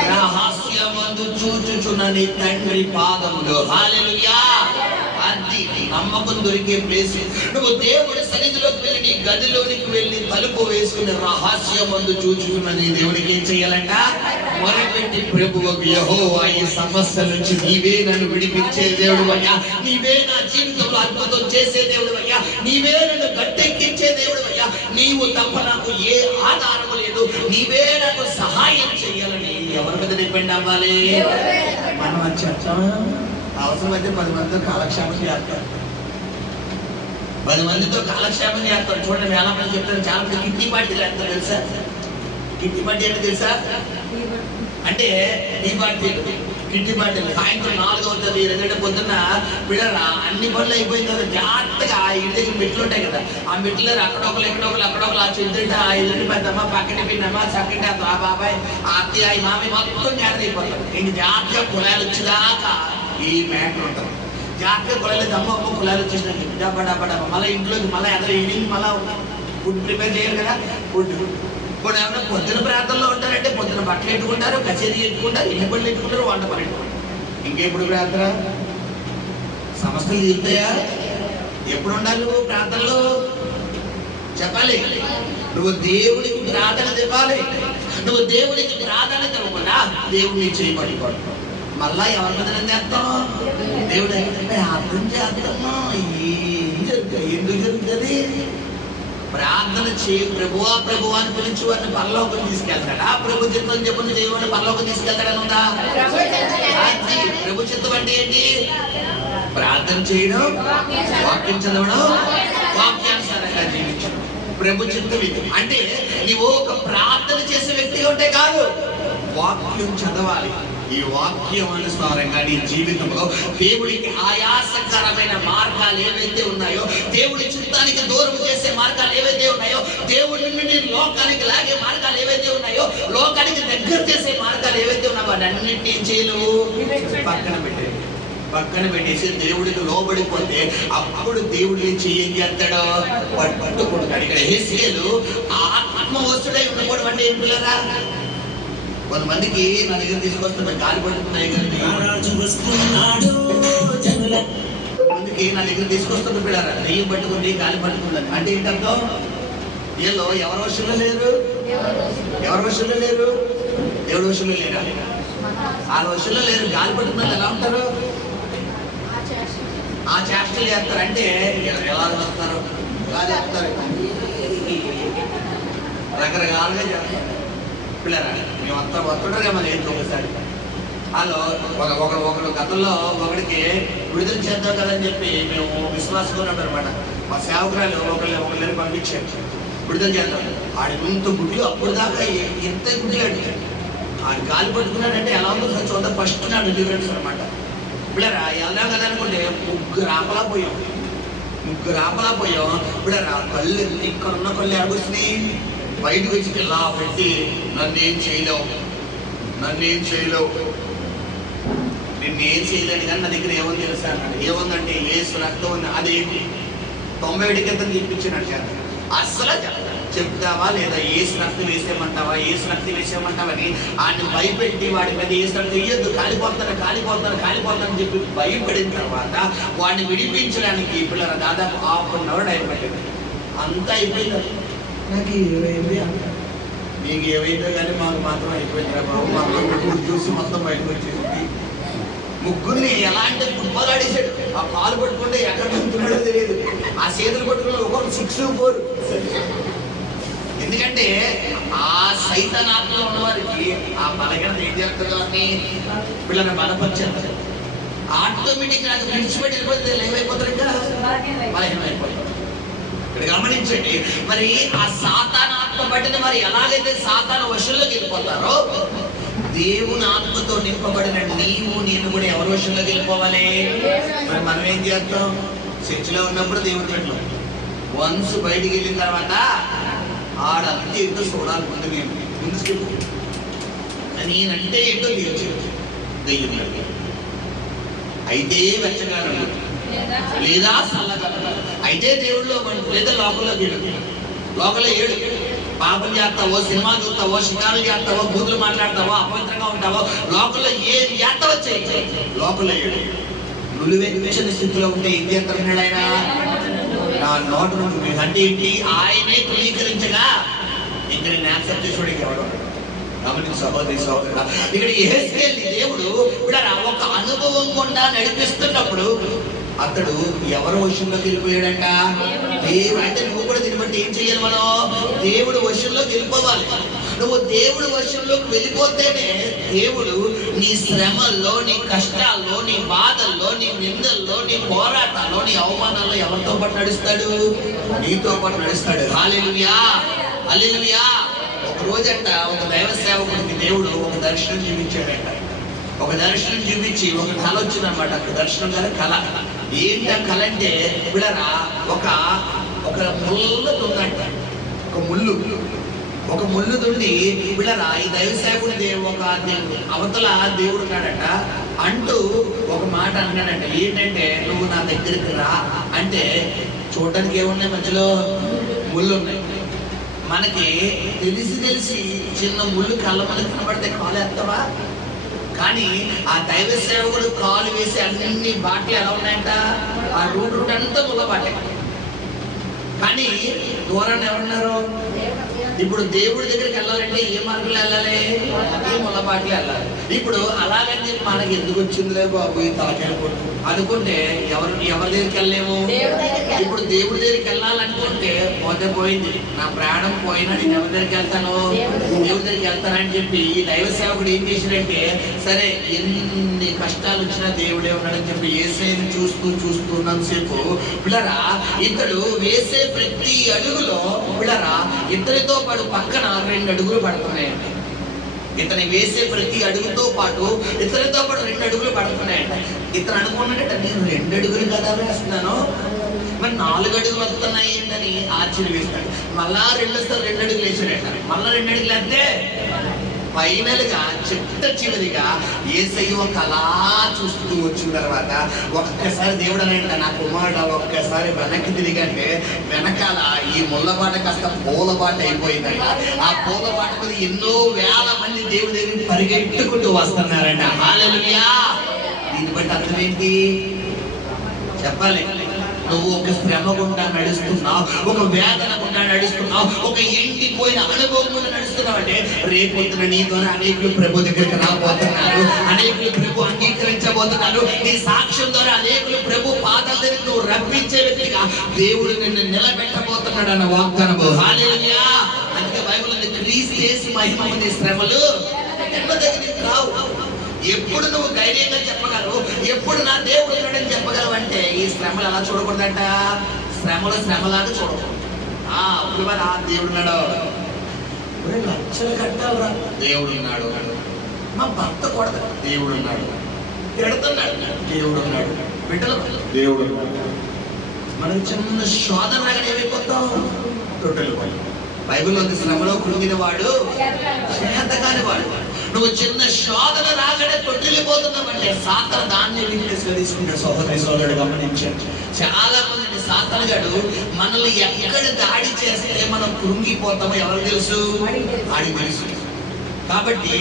రహస్యమందు చూచుచున్న నీ తండ్రి పాదములు. హల్లెలూయా. అది నమ్మకం దొరికే ప్లేస్. నువ్వు దేవుడి సన్నిధిలోకి వెళ్ళి నీ గదిలోనికి వెళ్ళి తలుపు వేసుకుని రహస్యమందు చూచుచున్న నీ దేవుడికి ఏం చేయాలంట? మొరపెట్టి ప్రభువుకు యెహోవా ఈ సమస్య నుంచి నీవే నన్ను విడిపించే దేవుడు అయ్యా, నీవే నా జీవితంలో అద్భుతం చేసే దేవుడు అయ్యా, నీవే నన్ను గట్టెక్కించే దేవుడు అయ్యా, నీవు తప్ప నాకు ఏ ఆధారము లేదు, నీవే నాకు సహాయం చేయాలని ఎవరి మీద డిపెండ్ అవ్వాలి? మనం వచ్చాం అవసరమైతే 10 మందితో కాలక్షేపం చేస్తాం, 10 మందితో కాలక్షేపం చేస్తాం. చూడండి చాలా మంది చెప్తారు, చాలా మంది కిట్టి పార్టీలు వేస్తారు తెలుసా? కిట్టి పార్టీ అంటే తెలుసా? అంటే టీ పార్టీలు, కిట్టి పార్టీలు సాయంత్రం 4 అవుతుంది, 2 పొద్దున్న పిల్లలు అన్ని పనులు అయిపోయిన తర్వాత జాగ్రత్తగా ఆ ఇంటి దగ్గర మెట్లు ఉంటాయి కదా, ఆ మెట్లు అక్కడొకరు ఎక్కడొకరు ఆ చెందుంటే ఆ ఇల్లుంటి పెద్దమ్మ, పక్కన పిన్నమ్మ, చక్కటి ఆ బాబాయ్, ఆ అత్తయ్య, ఈ మామి మొత్తం జాగ్రత్త అయిపోతారు. ఇంక జాగ్రత్తగా కులాలు వచ్చేదాకా ఈ మ్యాటర్ ఉంటుంది. జాగ్రత్తగా కులాలు అమ్మ కులాలు వచ్చేసినాక డబ్బా మళ్ళీ ఇంట్లోకి మళ్ళీ ఎదురు ఈవినింగ్ మళ్ళీ ఫుడ్ ప్రిపేర్ చేయాలి కదా. ఫుడ్ ఇప్పుడు ఏమన్నా పొద్దున ప్రాంతంలో ఉంటారంటే పొద్దున బట్టలు ఎట్టుకుంటారు, కచేరీ ఎట్టుకుంటారు, ఇళ్ళ పనులు ఎట్టుకుంటారు, వంట పని ఎట్టుకుంటారు. ఇంకెప్పుడు ప్రార్థన? సమస్యలు తీరుతాయా? ఎప్పుడు ఉండాలి నువ్వు ప్రార్థనలో చెప్పాలి? నువ్వు దేవుడికి ప్రాధాన్యత ఇవ్వాలి. నువ్వు దేవుడికి ప్రాధాన్యత ఇవ్వకుండా దేవుడిని చేయబడిపోడు. మళ్ళా ఎవరి మీద చేస్తాం? దేవుడు అర్థం చేస్తాము. ఏం జరుగుతుంది? ఎందుకు జరుగుతుంది? ప్రార్థన చేయి. ప్రభువా ప్రభువా అని పిలిచి వారిని పరలోకం తీసుకెళ్తాడా? ప్రభు చిత్తం చెప్పని దేవుడిని పరలోకం తీసుకెళ్తాడని ఉందా? ప్రభు చిత్తం అంటే ఏంటి? ప్రార్థన చేయడం, వాక్యం చదవడం, వాక్యానుసారంగా జీవించడం. ప్రభు చిత్తం ఇది. అంటే నీవు ఒక ప్రార్థన చేసే వ్యక్తిగా ఉంటే కాదు, వాక్యం చదవాలి. ఈ వాక్యం అనుసారంగా నీ జీవితంలో దేవుడికి ఆయాసకరమైన మార్గాలు ఏవైతే ఉన్నాయో, దేవుడి చిత్తానికి దూరం చేసే మార్గాలు ఏవైతే ఉన్నాయో, దేవుడి నుండి లోకానికి లాగే మార్గాలు ఏవైతే ఉన్నాయో, లోకానికి దగ్గర చేసే మార్గాలు ఏవైతే ఉన్నాయో వాటన్నింటినీ ఏం చేయలేవు, పక్కన పెట్టేసి దేవుడికి లోబడిపోతే అప్పుడు దేవుడు ఏం చేస్తాడో వాడు పట్టుకుంటాడు. ఇక్కడ హెస్కేలు ఆత్మవస్తుడై ఉండకూడదు అంటే ఏం పిల్లరా? కొంతమందికి నా దగ్గర తీసుకొస్తున్న గాలి పట్టుకున్నాయి కానీ, కొంతమందికి నా దగ్గర తీసుకొస్తున్న పిల్లరా నెయ్యి పట్టుకుంది గాలి పట్టుకుందని అంటే ఏంటంటే వీళ్ళు ఎవరి వశంలో లేరు, ఎవరి వశంలో లేరు, దేవుడి వశంలో లేరా? వాళ్ళ వశంలో లేరు. గాలి పట్టుకున్న ఎలా ఉంటారు? ఆ చేష్టలు చేస్తారు. అంటే ఎలా చేస్తారు? ఎలా చేస్తారు? రకరకాలుగా చేస్తారు పిల్లరా. మేము అంతా వస్తుంటారు మన ఏంటి ఒకసారి వాళ్ళు ఒకరు గతంలో ఒకరికి విడుదల చేద్దాం కదని చెప్పి మేము విశ్వాసంగా ఉన్నాం అనమాట. మా సేవకురాలు ఒకళ్ళని పంపించారు విడుదల చేద్దాం. ఆడి ఇంత గుడ్లు అప్పుడు దాకా ఎంత గుడ్లు అడిగాడు. ఆడు గాలి పట్టుకున్నాడంటే ఎలా ఉందో చూద్దాం. ఫస్ట్ నా డెలివరెన్స్ అనమాట పిల్లరా. ఎలా కదా అనుకుంటే ముగ్గురు ఆపలా పోయాం. పిల్లరా కళ్ళు ఇక్కడ ఉన్న కళ్ళు ఎడగొచ్చినాయి బయటకు వచ్చి ఇలా పెట్టి నన్నేం చేయలేవు నిన్నేం చేయలేని కానీ నా దగ్గర ఏమని తెలుసా అన్నాడు. ఏముందంటే ఏసు రక్తం ఉంది. అదేంటి 90 క్రితం చెప్పించినట్టు అస్సలు చెప్తావా లేదా? ఏసు రక్తం వేసేయమంటావని ఆయన భయపెట్టి వాడి మీద ఏసు రక్తం వేయొద్దు, కాలిపోతాను చెప్పి భయపడిన తర్వాత వాడిని విడిపించడానికి పిల్లల దాదాపు 1/2 అవర్ టైం పట్టింది. అంతా అయిపోయింది. నాకు ఏమైంది, నీకు ఏమైందో కానీ మాకు మాత్రం అయిపోయింది బాబు. మాకు చూసి మొత్తం బయటకు వచ్చేసింది. ముగ్గురిని ఎలా అంటే ఫుట్బాల్ ఆడేసాడు. ఆ కాలు పట్టుకుంటే ఎక్కడ ఉంటున్నాడో తెలియదు. ఆ చేతులు పట్టుకున్న ఒకరు 6, 4. ఎందుకంటే ఆ సైతానాత్మలో ఉన్నవారికి ఆ బలహీనత ఏం చేస్తుంది, వీళ్ళని బలపరిచేస్తారు. ఆటోమేటిక్ నాకు విడిచిపెట్టి వెళ్ళిపోతే ఏమైపోతారు, ఇంకా బలహీనమైపోతారు. ఇక్కడ గమనించండి. మరి ఆ సాతాను ఆత్మ పట్టిన మరి ఎలాగైతే సాతాను వశంలోకి వెళ్ళిపోతారో, దేవుని ఆత్మతో నింపబడిన నేను కూడా ఎవరి వశంలోకి వెళ్ళిపోవాలి? మరి మనం ఏం చేస్తాం? చర్చిలో ఉన్నప్పుడు దేవుడు పెట్టాం. వన్స్ బయటికి వెళ్ళిన తర్వాత ఆడంతే ఏంటో చూడాలి. ముందు స్టెప్ నేనంటే ఏంటో తెలియదు. దెయ్యం అయితే వెచ్చగాను లేదా చల్లగా అయితే దేవుడిలో లేదా లోపల ఏడు పాపం చేస్తావో, సినిమాలు చూస్తావో, షికారులు చేస్తావో, బూతులు మాట్లాడతావో, అపవిత్రంగా ఉంటావో, లోపల ఏం చేస్తావో చేయి. లోపల ఏడు నువ్వేసిన స్థితిలో ఉంటే ఏం చేస్తున్నాడు ఆయన? నా నోటు నుండి అంటే ఏంటి? ఆయనే ధృవీకరించగా ఇక్కడ యాక్సెప్ట్ చేసుకోవడానికి ఎవరు? గమనించి సహోదరి సహోదరుడా, ఇక్కడ యెహెజ్కేలు దేవుడు ఒక అనుభవం గుండా నడిపిస్తున్నప్పుడు అతడు ఎవరి వశంలోకి వెళ్ళిపోయాడంట? దేవుడు. అంటే నువ్వు కూడా దీన్ని బట్టి ఏం చెయ్యాలి? మనం దేవుడు వశంలోకి వెళ్ళిపోవాలి. నువ్వు దేవుడు వశంలోకి వెళ్ళిపోతేనే దేవుడు నీ శ్రమల్లో, నీ కష్టాల్లో, నీ బాధల్లో, నీ నిందల్లో, నీ పోరాటాల్లో, నీ అవమానాల్లో ఎవరితో పాటు నడుస్తాడు? నీతో పాటు నడుస్తాడు. హల్లెలూయా, హల్లెలూయా. ఒక రోజంట ఒక దైవ సేవకుడికి దేవుడు ఒక దర్శనం చూపించాడంట. ఒక దర్శనం చూపించి ఒక కళ వచ్చిందనమాట. దర్శనం గారి కళ ఏంట? కళ అంటే పిల్లరా ఒక ముళ్ళు ఉందంట. ఒక ముళ్ళు తుండి పిల్లరా ఈ దైవ సేవకుడి ఒక అవతల దేవుడు ఉన్నాడట. అంటూ ఒక మాట అన్నాడంట. ఏంటంటే నువ్వు నా దగ్గరికి రా అంటే చూడటానికి ఏమున్నాయి? మధ్యలో ముళ్ళు ఉన్నాయి. మనకి తెలిసి చిన్న ముళ్ళు కళ్ళ మనకి కనబడితే కాలు వేస్తావా? కానీ ఆ దైవ సేవకుడు కాలు వేసి అన్ని బాటలు ఎలా ఉన్నాయంట? ఆ రూట్ అంతా ముళ్ళ బాటే. కానీ దూరాన్ని ఎవరున్నారు? ఇప్పుడు దేవుడి దగ్గరికి వెళ్ళాలంటే ఏ మార్గంలో వెళ్ళాలి? ఈ ముళ్ళ బాటలు వెళ్ళాలి. ఇప్పుడు అలాగని మనకి ఎందుకు వచ్చిందిలే బాబు ఈ తలకాయలు కొట్టు అనుకుంటే ఎవరి దగ్గరికి వెళ్ళలేము. ఇప్పుడు దేవుడి దగ్గరికి వెళ్ళాలనుకుంటే పోతే పోయింది, నా ప్రాణం పోయినా నేను ఎవరి దగ్గరికి వెళ్తాను? దేవుడి దగ్గరికి వెళ్తానని చెప్పి ఈ దైవ సేవకుడు ఏం చేశాడంటే, సరే ఎన్ని కష్టాలు వచ్చినా దేవుడే ఉన్నాడని చెప్పి యేసయ్యను చూస్తున్నంతసేపు పిల్లరా ఇతడు వేసే ప్రతి అడుగులో పిల్లరా ఇతనితో పాటు పక్కన 2 అడుగులు పడుతున్నాయండి. ఇతను వేసే ప్రతి అడుగుతో పాటు ఇతనితో పాటు 2 అడుగులు పడుతున్నాయంట. ఇతను అనుకున్నాడట, నేను 2 అడుగులు కదా వేస్తున్నాను, మరి 4 అడుగులు వస్తున్నాయి ఏంటని ఆశ్చర్య వేస్తాడు. మళ్ళా 2 అడుగులు వేసాడట. మళ్ళా 2 అడుగులు అంటే ఫైనల్ గా చివరిగా యేసయ్య ఒక అలా చూస్తూ వచ్చిన తర్వాత ఒక్కసారి దేవుడు అనంట, నా కుమారుడు ఒక్కసారి వెనక్కి తిరిగంటే వెనకాల ఈ ముళ్ళబాట కాస్త పూలబాట అయిపోయిందంట. ఆ పూలబాట మీద ఎన్నో వేల మంది దేవుడి దగ్గరికి పరిగెట్టుకుంటూ వస్తున్నారంట. హల్లెలూయా. దీన్ని బట్టి అర్థం ఏంటి చెప్పాలి? నువ్వు ఒక శ్రమ గుండా నడుస్తున్నావు, ఒక వేదన గుండా నడుస్తున్నావు, ఒక ఎండిపోయిన అనుభవం గుండా నడుస్తున్నావు అంటే రేపొద్దున నీ ద్వారా అనేకులు ప్రభు దగ్గరికి రాబోతున్నారు, అనేకులు ప్రభు అంగీకరించబోతున్నారు. నీ సాక్ష్యం ద్వారా అనేకులు ప్రభు పాదాల దగ్గరికి నువ్వు రప్పించే వ్యక్తిగా దేవుడు నిన్ను నిలబెట్టబోతున్నాడు అన్న వాగ్దానము. హల్లెలూయా. అందుకే బైబిల్ ఉంది, క్రీస్తు యేసు మహిమ పొందే శ్రమలు ఎవరి దగ్గరికి రావు. ఎప్పుడు నువ్వు ధైర్యంగా చెప్పగలవు, ఎప్పుడు నా దేవుడు ఉన్నాడని చెప్పగలవు అంటే ఈ శ్రమలు అలా చూడకూడదంట. శ్రమలాగా చూడకూడదు. దేవుడు ఉన్నాడు, లక్షలు కట్టాలరా, దేవుడు ఉన్నాడు. మా భర్త కూడా దేవుడు ఉన్నాడు, పెడుతున్నాడు, దేవుడు ఉన్నాడు, బిడ్డలు దేవుడు ఉన్నాడు. మనం చిన్న శోధన రాగానే ఏమైపోతాం? టోటల్ బైబిల్ ఉంది, శ్రమలో కృంగిన వాడు చేతకాని వాడు. నువ్వు చిన్న శోధన రాగానే తొట్టిల్లిపోతున్నావంటే సాతాను దాన్ని తీసుకుంటే సోదరుడు గమనించాడు. చాలా మంది సాతాను గాడు మనల్ని ఎక్కడ దాడి చేస్తే మనం కృంగిపోతామో ఎవరు తెలుసు? ఆడికి తెలుసు. కాబట్టి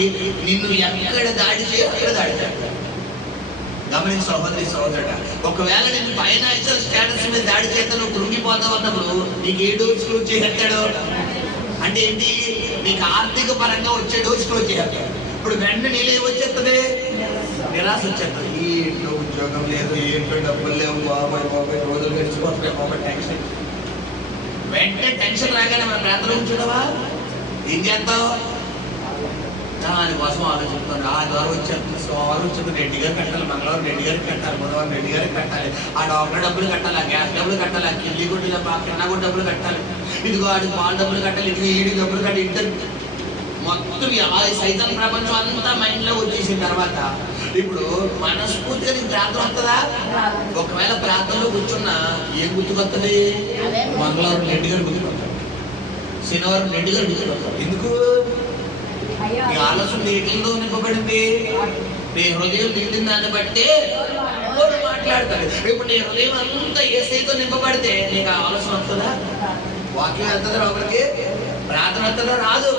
నిన్ను ఎక్కడ దాడి చేయాలి అక్కడ దాడి చేస్తాడు. గమనించి సోదరుడు, ఒకవేళ నేను ఫైనాన్షియల్ స్టేటస్ మీద దాడి చేస్తే నువ్వు కృంగిపోతావు అన్నప్పుడు నీకు ఏ డోస్ క్లోజ్ చేస్తాడు అంటే ఏంటి? నీకు ఆర్థిక పరంగా వచ్చే డోస్ క్లోజ్ చేస్తాడు. ఇప్పుడు వెంటనే నీళ్ళు వచ్చేస్తుంది, నిరాశ వచ్చేస్తుంది. ఏంటో ఉద్యోగం లేదు, ఏంటో డబ్బులు లేవు, బాబాయ్ రోజులు గడిచిపోతున్నాయి, బాబాయ్ టెన్షన్. వెంటనే టెన్షన్ రాగానే మన ప్రాంతంలో ఉంచుడవా? ఏం చేస్తావు? దానికోసం ఆలోచిస్తున్నాడు. ఆదివారం వచ్చేస్తుంది, సోమవారం వచ్చేది, రెడ్డి గారు కట్టాలి, మంగళవారం రెడ్డి గారికి కట్టాలి, బుధవారం రెడ్డి గారికి కట్టాలి, ఆ డాక్టర్ డబ్బులు కట్టాలి, ఆ గ్యాస్ డబ్బులు కట్టాలి, ఆ కిల్లి గుడ్డు కిరాణా గుడ్డు డబ్బులు కట్టాలి, ఇదిగో ఆడికి పాల డబ్బులు కట్టాలి, ఇదిగో ఈడికి డబ్బులు కట్టాలి. ఇంటర్ మొత్తం సైతం ప్రపంచం అంతా మైండ్ లో వచ్చేసిన తర్వాత ఇప్పుడు మనస్ఫూర్తిగా నీకు ప్రార్థన వస్తుందా? ఒకవేళ ప్రార్థనలో కూర్చున్నా ఏం గుర్తుకొస్తుంది? మంగళవారం రెడ్డి గారు గుర్తుకొస్తారు, శనివారం రెడ్డి గారు గుర్తుకొస్తారు. ఎందుకు? నీ ఆలోచన నీటిలో నింపబడింది, నీ హృదయం నిండిన దాన్ని బట్టి మాట్లాడతాడు. ఇప్పుడు నీ హృదయం అంతా యేసయ్యతో నింపబడితే నీకు ఆ ఆలోచన వస్తుందా? వాక్యం వెళ్తుందా? ఒకరికి ప్రార్థన వస్తుందా? రాదు.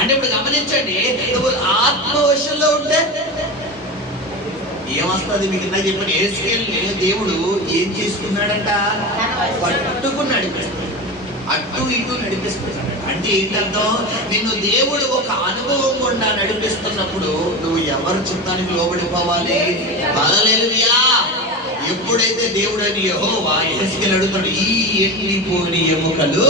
అంటే ఇప్పుడు గమనించండి, నువ్వు ఆత్మవశంలో ఉంటే ఏమొస్తుంది? మీకు ఇందాక చెప్పిన యేసుకెళ్ళి దేవుడు ఏం చేసుకున్నాడంట? పట్టుకుని నడిపిస్తాడు, అటు ఇటు నడిపిస్తున్నాడు. అంటే ఏంటంటావు? నిన్ను దేవుడు ఒక అనుభవం గుండా నడిపిస్తున్నప్పుడు నువ్వు ఎవరి చిత్తానికి లోబడిపోవాలి? హల్లెలూయా. ఎప్పుడైతే దేవుడు అని యెహోవా యేసుకెళ్ళి అడుగుతాడు, ఈ ఎండిపోయిన ఎముకలు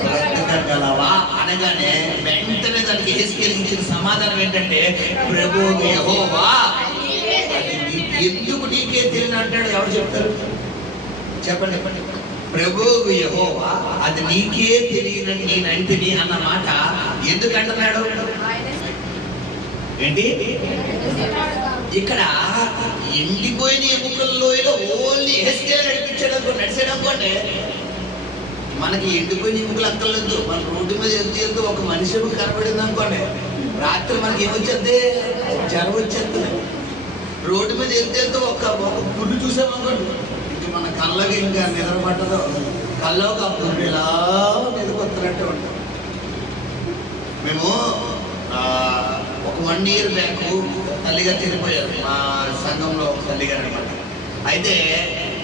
బ్రతకగలవా అనగానే వెంటనే దానికి యేసుకెళ్ళి ఇచ్చిన సమాధానం ఏంటంటే, ప్రభువు యెహోవా ఎందుకు నీకే తెలియని అంటాడు. ఎవరు చెప్తారు? చెప్పండి. ప్రభువు యెహోవా అది నీకే తెలియనని నేను అంటిని అన్న మాట ఎందుకు అంటున్నాడు? ఏంటి ఇక్కడ ఎండిపోయిన ఎముకల్లో ఓన్లీ యేసుకే నడిచాడు అనుకోండి. మనకి ఎండిపోయిన ఎముకలు అక్కర్లేదు. మన రోడ్డు మీద వెళ్తూ ఒక మనిషి కనబడింది అనుకోండి, రాత్రి మనకి ఏమొచ్చేది? జ్వరం వచ్చేస్తుంది. రోడ్డు మీద వెళ్తూ ఒక గుడ్డు చూసామనుకోండి, ఇంక మన కళ్ళకి ఇంకా నిద్ర పట్టదు, కళ్ళలో ఒక గుడ్డు ఇలా నిద్రపోతున్నట్టు ఉంటాం. మేము ఒక 1 year బ్యాక్ తల్లిగారు చనిపోయారు, మా సంఘంలో తల్లిగారు అనమాట. అయితే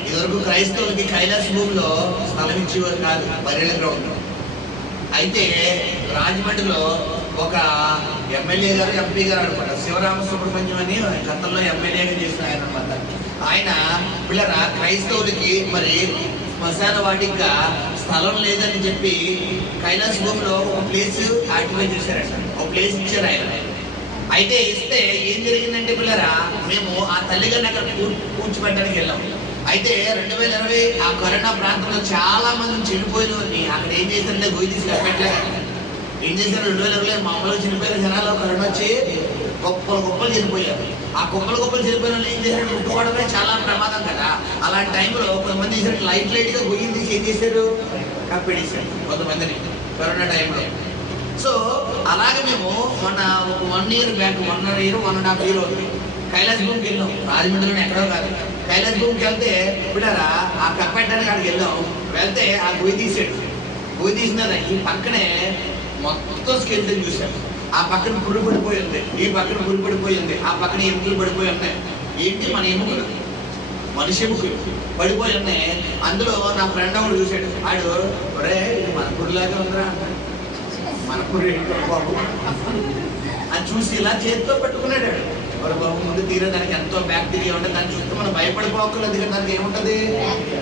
ఇదివరకు క్రైస్తవులకి కైలాస భూమిలో స్థలం ఇచ్చేవారు కాదు, బరేల గ్రౌండ్లో. అయితే రాజమండ్రిలో ఒక ఎమ్మెల్యే గారు ఎంపీ గారు అనుకుంటారు, శివరామ సుబ్రహ్మణ్యం అని గతంలో ఎమ్మెల్యేగా చేసిన ఆయన అనమాట. ఆయన పిల్లరా క్రైస్తవులకి మరి శ్మశాన వాటిక స్థలం లేదని చెప్పి కైలాస భూమిలో ఒక ప్లేస్ యాక్టివేట్ చేశారంట, ఒక ప్లేస్ ఇచ్చారు ఆయన. అయితే ఇస్తే ఏం జరిగిందంటే పిల్లరా, మేము ఆ తల్లిగారిని అక్కడ కూర్చోబెట్టడానికి వెళ్ళాం. అయితే 2020 ఆ కరోనా ప్రాంతంలో చాలా మంది చనిపోయిన అక్కడ ఏం చేశారంటే గొయ్యి తీసి కప్పెట్టారు. ఏం చేశారు, 2020 మామూలుగా చనిపోయిన జనాలు కరోనా వచ్చి గొప్పలు చనిపోయారు. ఆ గొప్పలు చనిపోయిన వాళ్ళు ఏం చేశారు, ముట్టుకోవడమే చాలా ప్రమాదం కదా. అలాంటి టైంలో కొంతమంది చేశారు, లైట్ గా గొయ్యి తీసి ఏం చేశారు, కప్పెట్టేశారు కొంతమందిని కరోనా టైంలో. సో అలాగే మేము మొన్న ఒక 1 year బ్యాక్, 1.5 year అవుతుంది, కైలాస భూమికి వెళ్ళాం. రాజమండ్రిలో ఎక్కడో కాదు, కైలాస భూమికి వెళ్తే ఇప్పుడారా ఆ కప్పెట్టడానికి అక్కడికి వెళ్ళాం. వెళ్తే ఆ గొయ్యి తీసాడు. గొయ్యి తీసిన ఈ పక్కనే మొత్తం స్కెల్టన్ చూశాను. ఆ పక్కన పురుగు పడిపోయి ఉంది, ఈ పక్కన పురుగు పడిపోయి ఉంది, ఆ పక్కన ఎముకలు పడిపోయి ఉన్నాయి. ఏంటి, మన ఎముకలు, మనిషి ఎముకలు పడిపోయి ఉన్నాయి. అందులో నా ఫ్రెండ్ ఒకడు చూశాడు. ఆడు ఒరే ఇది మన పురులాగా ఉందిరా, మన పురు ఏంటో బాబు అని చూసి ఇలా చేతితో పట్టుకున్నాడు. ఎవరు బాబు ముందు తీరే, దానికి ఎంతో బ్యాక్టీరియా ఉంటుంది, దాన్ని చూస్తే మనం భయపడిపోకలేదు. కానీ దానికి ఏముంటది,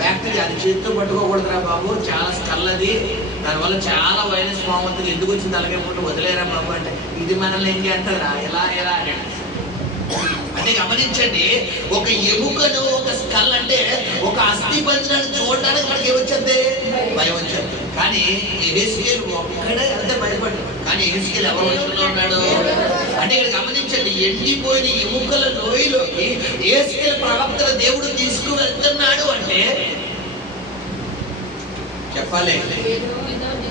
బ్యాక్టీరియా. అది చేతితో పట్టుకోకూడదురా బాబు, చాలా స్కల్ అది, దానివల్ల చాలా వైరస్ ఫామ్ అవుతుంది, ఎందుకు వచ్చింది అలాగే పుట్టు వదిలేరా బాబు అంటే, ఇది మనల్ని ఏం చేస్తుందా ఎలా అని. అంటే గమనించండి, ఒక ఎముకను, ఒక స్కల్ అంటే ఒక అస్థి పంజరాన్ని చూడడానికి మనకి ఏమొచ్చింది, భయం వచ్చింది. కానీ ఎహెజ్కేలు ఒక్కడే అంతే భయపడ్డాడు. కానీ ఎహెజ్కేలు ఎవరి వశంలో ఉన్నాడు అంటే ఇక్కడ గమనించండి, ఎండిపోయిన ఎముకల లోయలోకి ఎహెజ్కేలు ప్రవక్తల దేవుడు తీసుకువెళ్తున్నాడు అంటే చెప్పాలి,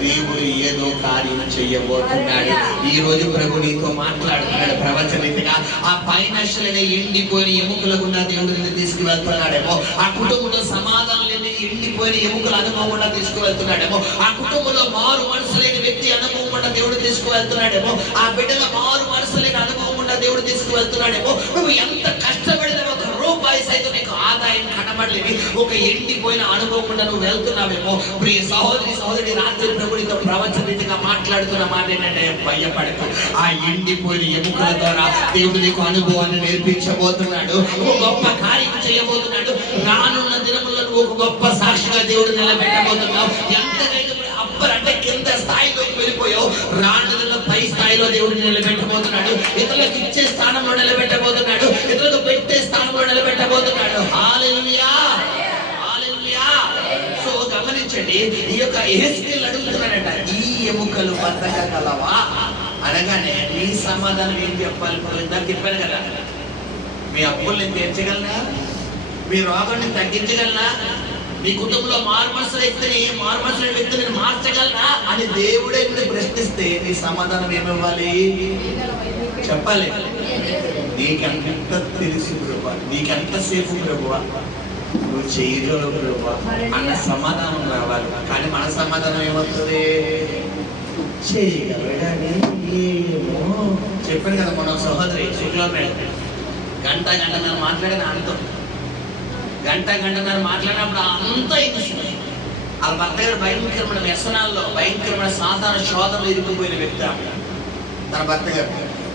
దేవుడు ఏదో కార్యం చెయ్యబోతున్నాడు. ఈ రోజు ప్రభు నీతో మాట్లాడుతున్నాడు ప్రవచనిగా. ఆ ఫైనాన్షియల్ ఎండిపోయిన ఎముకల గుండా దేవుడు నిన్ను తీసుకువెళ్తున్నాడేమో, ఆ కుటుంబంలో సమాధానం లేని ఎండిపోయిన ఎముకల అనుభవం కూడా తీసుకువెళ్తున్నాడేమో, ఆ కుటుంబంలో మారు మనసు లేని వ్యక్తి అనుభవం కూడా దేవుడు తీసుకువెళ్తున్నాడేమో, ఆ బిడ్డల మారు మనసు లేని అనుభవం కూడా దేవుడు తీసుకువెళ్తున్నాడేమో. నువ్వు ఎంత కష్టపడిన ఒక రూపాయి సైతం నీకు ఆదాయం కనబడలేని ఒక ఎండిపోయిన అనుభవం కూడా నువ్వు వెళ్తున్నావేమో. ప్రియ సహోదరి రాత్రి ప్రభునితో ప్రవచనరీతిగా మాట్లాడుతున్న మాట ఏంటంటే, భయపడకు. ఆ ఎండిపోయిన ఎముకల ద్వారా దేవుడు నీకు అనుభవాన్ని నేర్పించబోతున్నాడు, ఒక గొప్ప కార్యం చేయబోతున్నాడు. రానున్న దినముల్లో నువ్వు ఒక గొప్ప సాక్షిగా దేవుడు నిలబెట్టబోతున్నావు. ఎంతకైతే అప్పర్ అంటే కింద స్థాయిలోకి వెళ్ళిపోయావు, రానున్న పై స్థాయిలో దేవుడు నిలబెట్టబోతున్నాడు. ఇతరులకు ఇచ్చే స్థానంలో నిలబెట్టబోతున్నాడు, ఇతరులకు పెట్టే స్థానంలో నిలబెట్టబోతున్నాడు. హల్లెలూయా, హల్లెలూయా. సో గమనించండి, ఈ యొక్క ఎహెజ్కేలు అడుగుతున్నాడంట, ఈ ఎముకలు బతకగలవా అనగానే నీ సమాధానం ఏం చెప్పాలి? ఇందాక చెప్పాను కదా, మీ అప్పుల్ని తీర్చగలనా, మీ రోగాన్ని తగ్గించగలనా, మీ కుటుంబంలో మారుమనసుల వ్యక్తిని మార్చగలనా అని దేవుడే నిన్ను ప్రశ్నిస్తే నీ సమాధానం ఏమివ్వాలి? చెప్పాలి. నీకెంత తెలుసు ప్రభువా, నీకెంతసేపు ప్రభువా, నువ్వు చేయగలవు ప్రభువా అన్న సమాధానం రావాలి. కానీ మన సమాధానం ఏమవుతుంది? చేయగలగానే ఏమో. చెప్పాను కదా, మన సహోదరి గంటన్నర మాట్లాడిన అంతం, గంటన్నర మాట్లాడినప్పుడు అంతా ఇచ్చింది. వాళ్ళ భర్త గారు భయంకరమైన వ్యసనాల్లో, భయంకరమైన సాధారణ శోధనలు ఇరుక్కుపోయిన వ్యక్తి తన భర్త గారు.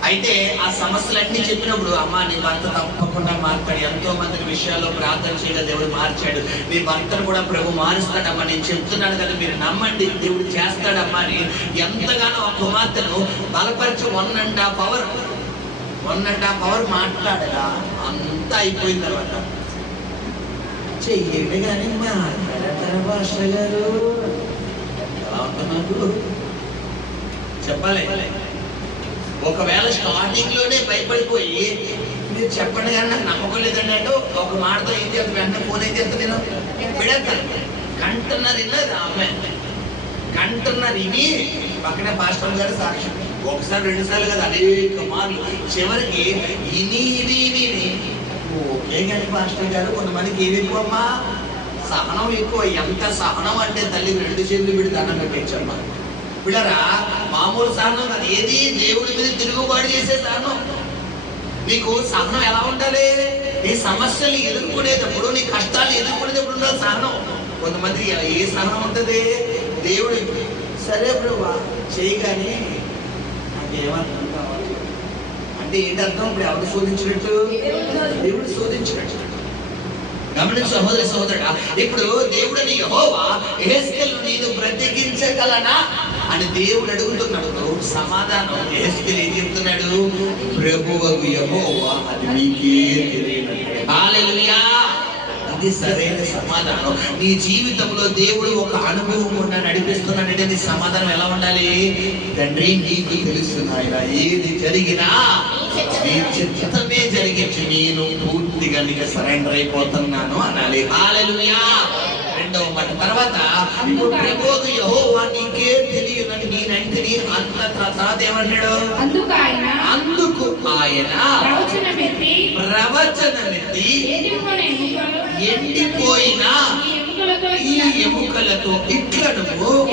అయితే ఆ సమస్యలన్నీ చెప్పినప్పుడు, అమ్మ నీ భర్త తప్పకుండా మాట్లాడు, ఎంతో మంది విషయాల్లో ప్రార్థన చేయగా దేవుడు మార్చాడు, నీ భర్తను కూడా ప్రభు మారుస్తాడమ్మా, నేను చెప్తున్నాను కదా మీరు నమ్మండి, దేవుడు చేస్తాడమ్మా అని ఎంతగానో ఆ కుమార్తెను బలపరిచి 1.5 hour మాట్లాడగా అంతా అయిపోయిన తర్వాత చెయ్యండి కానీ మాట్లాడతారా భాష గారు చెప్పాలి. ఒకవేళ స్టార్టింగ్ లోనే భయపడిపోయి మీరు చెప్పండి కానీ నాకు నమ్మకం లేదండి అంటే ఒక మాటతో ఏం చేస్తాను, వెంటనే ఫోన్ ఏం చేస్తాను, నేను పెడతాను. గంటన్నర విన్నది అమ్మాయి, గంటన్నర ఇవి పక్కనే పాస్టర్ గారు సాక్ష్యం, ఒకసారి 2 సార్లు కదా, అనేక మార్లు. చివరికి ఇది ఓకే కానీ పాస్టర్ గారు కొంతమందికి ఏమి ఎక్కువమ్మా, సహనం ఎక్కువ. ఎంత సహనం అంటే తల్లి 2 చేతులు పెట్టి దండం పెట్టించమ్మా. పిల్లరా మామూలు సహనం కాదు, ఏది దేవుడి మీద తిరుగుబాటు చేసే సహనం. నీకు సహనం ఎలా ఉండాలి? నీ సమస్యలు ఎదుర్కొనేటప్పుడు, నీ కష్టాలు ఎదుర్కొనేటప్పుడు ఉండాలి సహనం. కొంతమంది ఏ సహనం ఉంటుంది? దేవుడు సరే ప్రభు చేయగానే ఏమర్థం కావాలి అంటే ఏంటి అర్థం? ఇప్పుడు ఎవరు శోధించినట్టు? దేవుడు శోధించినట్టు. గమనించు సహోదరి సహోదరుడా, ఇప్పుడు దేవుడని యెహోవా యెహెజ్కేలును నేను బ్రతికించగలనా అని దేవుడు అడుగుతున్నాడు. సమాధానం యెహెజ్కేలు ఏం చెప్తున్నాడు? ప్రభువగు యెహోవా అది మీకే తెలియనట్టు. హల్లెలూయా. ఇది సరైన సమాధానం. నీ జీవితంలో దేవుడు ఒక అనుభవం గుండా నడిపిస్తున్నాడంటే నీ సమాధానం ఎలా ఉండాలి? తండ్రి నీకు తెలుసు నాయనా, ఏది జరిగినా నీ చిత్తమే జరిగించి నేను పూర్తిగా నీకు సరెండర్ అయిపోతున్నాను అనాలి. హల్లెలూయా. రెండవ మాట తర్వాత ఇప్పుడు ప్రభువు యెహోవా నీకే తెలియనని నేనంటిని అన్న తర్వాత ఏమన్నాడు? అందుకు ఆయన ప్రవచనమెత్తి ఎండిపోయిన ఈ ఎముకలతో ఇట్లను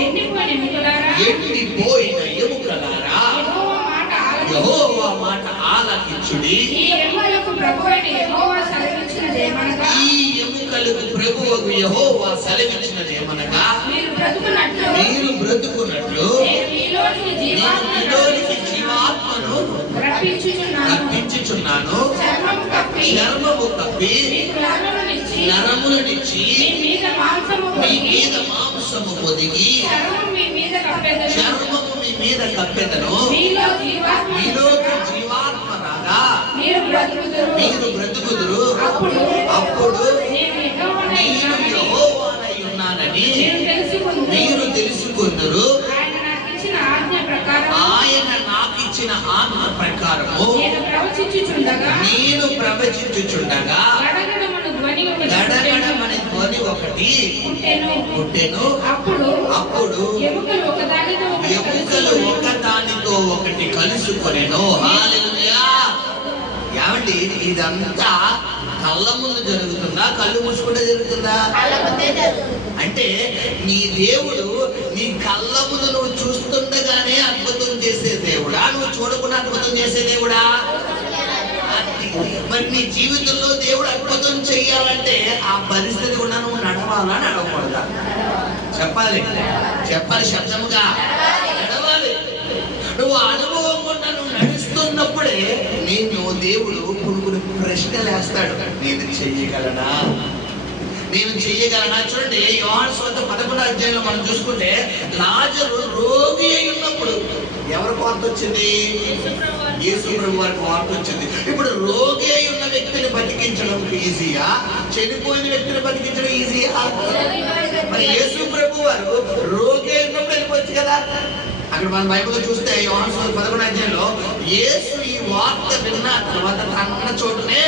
ఎండిపోయిన ఎముకలారా యెహోవా మాట ఆలకించుడి. ఈ ఎముకలకు ప్రభువైన యెహోవా సెలవిచ్చినదేమనగా మీరు బ్రతుకున్నట్లు నేను మీలోనికి జీవాత్మను రప్పించుచున్నాను. చర్మము కప్పి నరములనిచ్చి మీ మీద మాంసము పొదిగి చర్మము మీ మీద కప్పెదను. మీలోకి జీవాత్మ రాగా మీరు బ్రతుకుదురు. అప్పుడు నేను యెహోవానై ఉన్నానని మీరు తెలుసుకుందురు. ఆయన నాకిచ్చిన ఆజ్ఞ ప్రకారము నేను ప్రవచించుచుండగా గడగడమని ధ్వని ఒకటి పుట్టెను. అప్పుడు ఎముకలు ఒకదానితో ఒకటి కలుసుకొనెను. హల్లెలూయా. ఏమండి ఇదంతా కళ్ళ ముందు జరుగుతుందా, కళ్ళు మూసుకుంటే జరుగుతుందా? అంటే నీ దేవుడు నీ కళ్ళ ముందు నువ్వు చూస్తుండగానే అద్భుతం చేసే దేవుడా, నువ్వు చూడకుండా అద్భుతం చేసే దేవుడా? మరి నీ జీవితంలో దేవుడు అద్భుతం చెయ్యాలంటే ఆ పరిస్థితి కూడా నువ్వు నడవాలా నడవకూడదా? చెప్పాలి శబ్దముగా నడవాలి. నువ్వు అనుభవం కూడా నువ్వు నడుస్తున్నప్పుడే నేను దేవుడు కొన్ని ప్రశ్నలు వేస్తాడు. నేను చెయ్యగలనా? చూడండి, యోహాను సువార్త 11వ అధ్యాయంలో మనం చూసుకుంటే లాజరు రోగి అయి ఉన్నప్పుడు ఎవరికి వార్త వచ్చింది? యేసు ప్రభు వారికి వార్త వచ్చింది. ఇప్పుడు రోగి అయి ఉన్న వ్యక్తిని బతికించడం ఈజీయా? చనిపోయిన వ్యక్తిని బతికించడం ఈజీయా? మరి యేసు ప్రభు వారు రోగి అయి ఉన్నప్పుడు వెళ్ళిపోవచ్చు కదా. అక్కడ మన బైబిల్లో చూస్తే యోహాను సువార్త 11వ అధ్యాయంలో యేసు ఈ వార్త విన్న తర్వాత తన చోటునే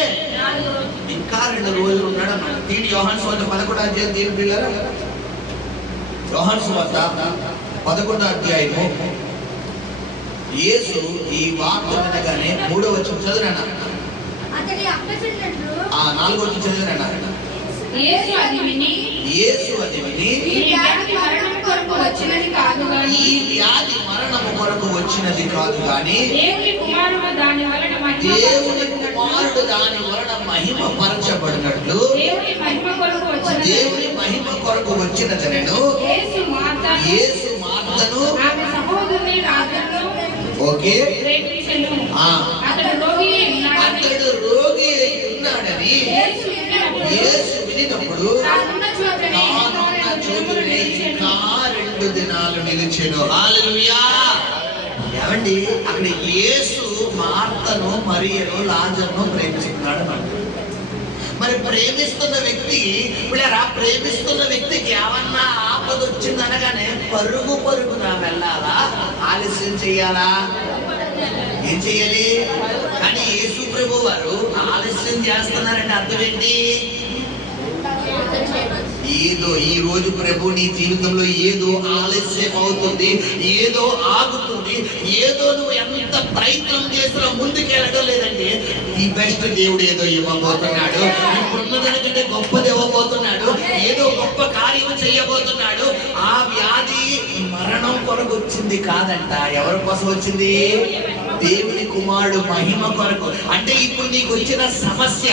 ఇంకా 2 రోజులు ఉన్నాడు అన్నాడు. దీని యోహాను సువార్త 11వ అధ్యాయం దీని పిల్లలు యోహాను సువార్త 11వ అధ్యాయము యేసు ఈ వార్త వినగానే 3వ వచనం చదువునా? 4వ వచనం చదువునా? యేసు అది విని ఈ వ్యాధి మరణము కొరకు వచ్చినది కాదు గాని దేవుని కుమారుడు దాని వలన మహిమపరచబడినట్లు దేవుని మహిమ కొరకు వచ్చినదనెను. యేసు మార్తను ఓకే అతడు రోగి ఉన్నాడని యేసు వినినప్పుడు చోటునే ఇంకా 2 దినాలు నిలిచెను. హల్లెలూయా. ఏమండి అక్కడ యేసు మార్తను మరియను లాజరును ప్రేమిస్తున్నాడు అన్నమాట. మరి ప్రేమిస్తున్న వ్యక్తికి ఏమన్నా ఆపద వచ్చింది అనగానే పరుగున వెళ్ళాలా, ఆలస్యం చెయ్యాలా? ఏం చెయ్యాలి? కానీ యేసు ప్రభు వారు ఆలస్యం చేస్తున్నారంటే అర్థం ఏంటి? ఏదో ఈ రోజు ప్రభు నీ జీవితంలో ఏదో ఆలస్యం అవుతుంది, ఏదో ఆగుతుంది, ఏదో నువ్వు ఎంత ప్రయత్నం చేసినా ముందుకెళ్ళడం లేదంటే ది బెస్ట్ దేవుడు ఏదో ఇవ్వబోతున్నాడు. ఇప్పుడున్న దానికంటే గొప్పది ఇవ్వబోతున్నాడు. ఏదో గొప్ప కార్యం చేయబోతున్నాడు. ఆ వ్యాధి మరణం కొరకు వచ్చింది కాదంట. ఎవరి కోసం వచ్చింది? దేవుని కుమారుడు మహిమ కొరకు. అంటే ఇప్పుడు నీకు వచ్చిన సమస్య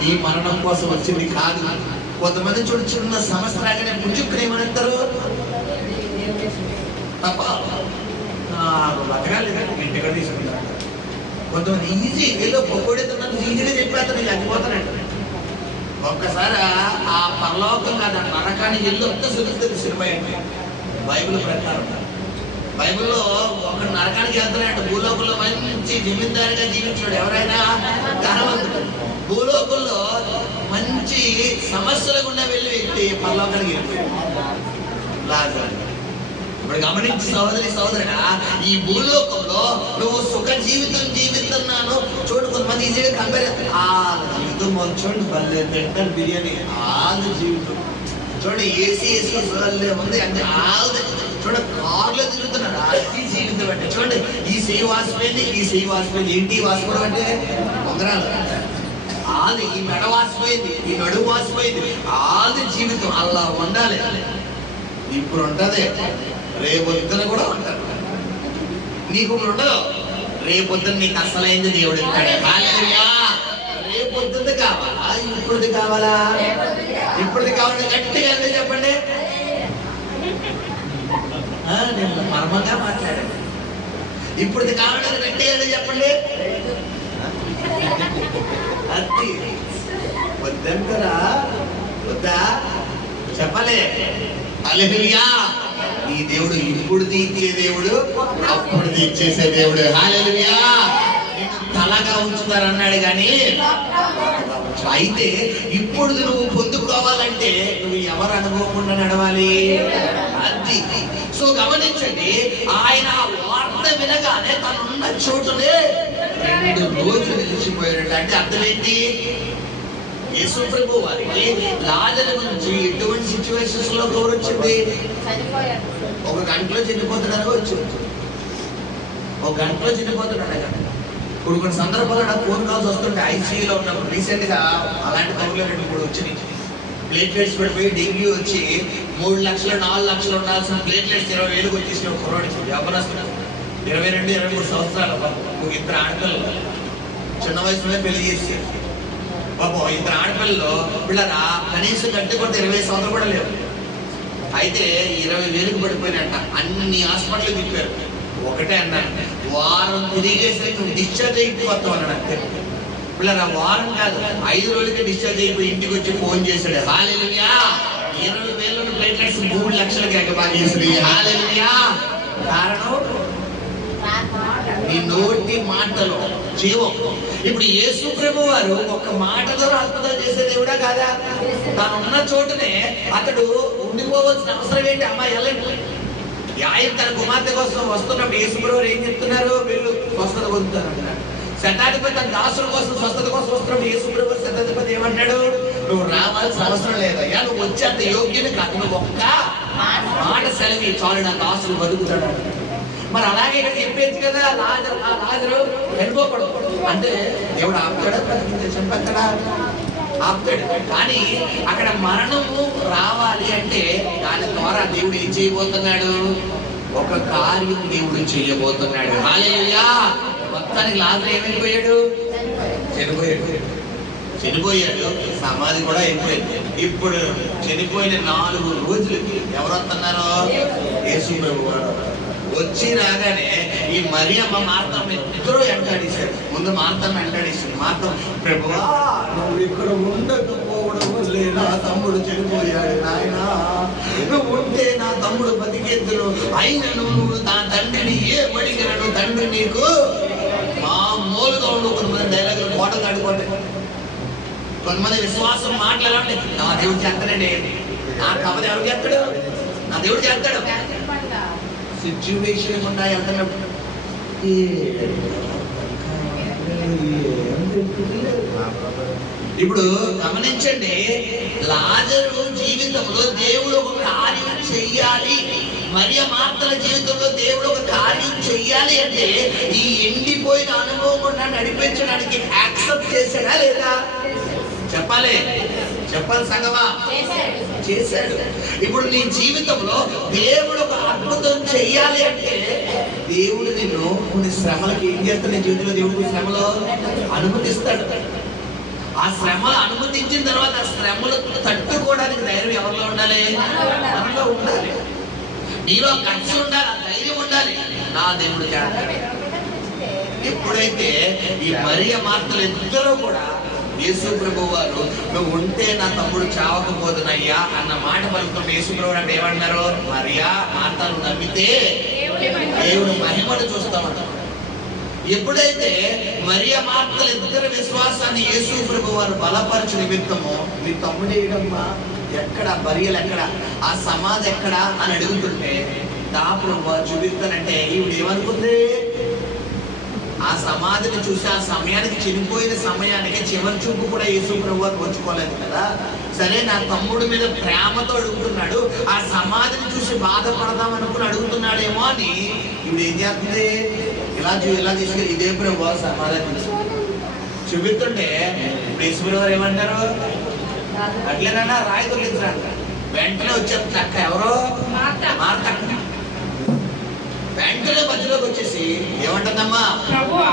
నీ మరణం కోసం వచ్చింది కాదు. కొంతమంది చూడుచున్న సమస్య రాగానే పుంజుక్కుని ఏమంటారు? నాకు బతకాలి ఇంటి కూడా తీసుకుంటాను. కొంతమంది ఈజీ ఏదో పొగొడుతున్నంత ఈజీగా చెప్పేస్తాను, నేను చచ్చిపోతానండి. ఒక్కసారి ఆ పరలోకం కాదు నరకానికి వెళ్ళి వస్తే సులుస్తుంది సినిమా అంటే బైబిల్ ప్రకారం. బైబిల్లో ఒక నరకానికి వెళ్తానంటే భూలోకంలో మంచి జమీందారుగా జీవించాడు ఎవరైనా ధనవంతుడు. భూలోకంలో మంచి సమస్యలు గుండా వెళ్ళి వ్యక్తి పరలోకానికి వెళ్ళిపోయాడు లాజరు. ఇప్పుడు గమనించి సహోదరి సహోదరుడా, ఈ భూలోకంలో నువ్వు సుఖ జీవితం జీవిస్తున్నాను చూడు. కొంతమంది ఈజీగా కంపేర్ ఆ జీవితం చూడండి బల్లే తింటారు బిర్యానీ ఆలు జీవితం చూడండి, ఏసీ ఉంది అంటే ఆలు చూడండి, కార్లో తిరుగుతున్నాడు అది జీవితం అంటే. చూడండి ఈ చెయ్యి వాసిపోయింది, ఈ చెయ్యి వాసిపోయింది. ఏంటి వాసిపోవడం అంటే ఉంగరాలు. ఆది ఈ మెడ వాసిపోయింది, ఈ నడుము వాసిపోయింది. ఆది జీవితం అలా ఉండాలి. ఇప్పుడు ఉంటది, రేపొద్దున కూడా ఉంటారు. నీకు ఇప్పుడు ఉండదు, రేపొద్దున నీకు అసలైంది దేవుడు ఇస్తాడు. హల్లెలూయా. రేపొద్దుది కావాలా ఇప్పుడుది కావాలా? ఇప్పుడుది కావాలంటే గట్టిగా అంటే చెప్పండి. నేను మర్మంగా మాట్లాడాను. ఇప్పుడుది కావాలంటే గట్టిగా అంటే చెప్పండి. అది వద్దంటారా? వద్దా చెప్పలే. హల్లెలూయా. ఈ దేవుడు ఇప్పుడు తీర్చే దేవుడు, అప్పుడు తీర్చేసే దేవుడు. హల్లెలూయా. తలగా ఉంచుతారన్నాడు కానీ అయితే ఇప్పుడు నువ్వు పొందుకోవాలంటే నువ్వు ఎవరు అనుకోకుండా నడవాలి. అది సో గమనించండి, ఆయన వార్త వినగానే తనున్న చోటునే 2 రోజులు నిలిచిపోయాడు. అంటే అర్థం ఏంటి? యేసు ప్రభు వారికి లాజరు నుంచి ఎటువంటి సిచ్యువేషన్స్ లో కవర్ వచ్చింది? 1 గంటలో చనిపోతున్నాడు వచ్చింది. 1 గంటలో చనిపోతున్నాడు. ఇప్పుడు కొన్ని సందర్భాల్లో నాకు ఫోన్ కాల్స్ వస్తుంటే ఐసీయూలో ఉన్నప్పుడు రీసెంట్ గా అలాంటి కబుర్లు 2-3 వచ్చినాయి. ప్లేట్లెట్స్ పడిపోయి డెంగ్యూ వచ్చి 3 లక్షలు 4 లక్షలు ఉండాల్సిన ప్లేట్లెట్స్ 20,000 వచ్చేసిన ఒక కుర్రాడికి ఎవరొస్తున్నారు 22-23 సంవత్సరాల బాబు. 2 ఆడపిల్లలు చిన్న వయసులోనే పెళ్లి చేసి బాబు 2 ఆడపిల్లలు పిల్లరా కనీసం గట్టి కొట్ట 20 సంవత్సరాలు కూడా లేవు. అయితే 20,000కి పడిపోయినట్ట. అన్ని హాస్పిటల్ తిప్పారు. ఒకటే అన్నాను, వారం తిరిగేసరికి నువ్వు డిశ్చార్జ్ అయిపోతావు అన్నాడు. అంతే పిల్లరా, వారం కాదు 5 రోజులకే డిశ్చార్జ్ అయిపోయి ఇంటికి వచ్చి ఫోన్ చేశాడు. హల్లెలూయా. 20,000 ప్లేట్లెట్స్ 3 లక్షలకి ఎగబాగేసింది. హల్లెలూయా. కారణం నీ నోటి మాటలో జీవం. ఇప్పుడు యేసు ప్రభు వారు ఒక మాట ద్వారా అద్భుతాలు చేసే దేవుడా కాదా? తాను ఉన్న చోటునే అతడు ఉండిపోవాల్సిన అవసరం ఏంటి? అమ్మాయి వెళ్ళండి. ఆయన తన కుమార్తె కోసం వస్తున్నప్పుడు యేసు ప్రభు ఏం చెప్తున్నారు? వీళ్ళు స్వస్థత పొందుతారు అంటున్నారు. శతాధిపతి తన దాసుల కోసం స్వస్థత కోసం వస్తున్నప్పుడు యేసు ప్రభు శతాధిపతి ఏమంటాడు? నువ్వు రావాల్సిన అవసరం లేదయ్యా, నువ్వు వచ్చేంత యోగ్యుని కాదు, నువ్వు ఒక్క మాట సెలవి చాలు నా దాసులు బతుకుతాడు. మరి అలాగే ఇక్కడ చెప్పేది కదా, లాజరు వెళ్ళిపోకూడదు అంటే దేవుడు ఆపుతాడా? చంపక్కడా? ఆపుతాడు. కానీ అక్కడ మరణము రావాలి అంటే దాని ద్వారా దేవుడు ఏం చేయబోతున్నాడు? ఒక కార్యం దేవుడు చేయబోతున్నాడు. హల్లెలూయా. మొత్తానికి లాజరు ఏమైపోయాడు? చనిపోయాడు. సమాధి కూడా అయిపోయింది. ఇప్పుడు చనిపోయిన 4 రోజులకి ఎవరు వస్తున్నారో? యేసు ప్రభు వచ్చి రాగానే ఈ మరియమ్మ మార్తమ్మ ఇద్దరు వెంటాడేశారు. ముందు మార్తమ్మ వెంటాడేసింది. మార్తమ్మ, ప్రభువా నువ్వు ఇక్కడ ఉండకపోవడం వల్లే నా తమ్ముడు చనిపోయాడు నాయనా, నువ్వు ఉంటే నా తమ్ముడు బతికేద్దరు. అయినను నువ్వు నా తండ్రిని ఏమడిగినను తండ్రి నీకు మామూలుగా ఉండు. కొంతమంది డైలాగులు కోటలు ఆడుకోండి. కొంతమంది విశ్వాసం మాట్లాడాలంటే నా దేవుడు చేస్తాడండి. నా కబది ఎవరు చేస్తాడు? నా దేవుడు చేస్తాడు. సిచ్యువేషన్ ఉన్నా వెళ్తున్నప్పుడు ఇప్పుడు గమనించండి, లాజరు జీవితంలో దేవుడు ఒక కార్యం చెయ్యాలి, మరియ మార్తల జీవితంలో దేవుడు ఒక కార్యం చెయ్యాలి అంటే ఈ ఎండిపోయిన అనుభవం కూడా నడిపించడానికి యాక్సెప్ట్ చేశాడా లేదా? చెప్పాలి సంగమా? చేశాడు. ఇప్పుడు నీ జీవితంలో దేవుడు ఒక అద్భుతం చెయ్యాలి అంటే దేవుడు నిన్ను కొన్ని శ్రమలకు ఏం చేస్తాడు? నీ జీవితంలో దేవుడు శ్రమలో అనుమతిస్తాడు. ఆ శ్రమ అనుమతించిన తర్వాత ఆ శ్రమలు తట్టుకోవడానికి ధైర్యం ఎవరిలో ఉండాలి? మనలో ఉండాలి. నీలో ఖర్చు ఉండాలి, ధైర్యం ఉండాలి. నా దేవుడు చేస్తాడు. ఎప్పుడైతే ఈ మరియ మార్తలు ఇద్దరు కూడా యేసు ప్రభు వారు నువ్వు ఉంటే నా తమ్ముడు చావకపోదునయ్యా అన్న మాట పలుకుతున్న యేసు ప్రభు అంటే ఏమన్నారు? మరియా మార్తను నమ్మితే దేవుడు మహిమను చూస్తామన్నారు. ఎప్పుడైతే మరియ మార్తలు ఇద్దరు విశ్వాసాన్ని యేసు ప్రభు వారు బలపరచు నిమిత్తము మీ తమ్ముడు ఏడమ్మా ఎక్కడ, బరియలు ఎక్కడ, ఆ సమాధి ఎక్కడ అని అడుగుతుంటే దా ప్రభు చూపిస్తానంటే ఈవిడ ఏమనుకుంది? ఆ సమాధిని చూసి ఆ సమయానికి, చనిపోయిన సమయానికి చివరి చూపు కూడా యేసు ప్రభు వారు వచ్చుకోలేదు కదా. సరే నా తమ్ముడి మీద ప్రేమతో అడుగుతున్నాడు, ఆ సమాధిని చూసి బాధపడదాం అనుకుని అడుగుతున్నాడేమో అని ఇప్పుడు ఏం చేస్తుంది? ఇలా తీసుకెళ్ళి ఇదే ప్రభు సమాధానం చూపిస్తుంటే ఇప్పుడు యేసు ప్రభు వారు ఏమంటారు? అట్లేనా రాయి తొలగించరాక వెంటనే వచ్చేస్తుంది అక్క. ఎవరో మార్త వెంటనే మధ్యలోకి వచ్చేసి ఏమంటుందమ్మా? ప్రభువా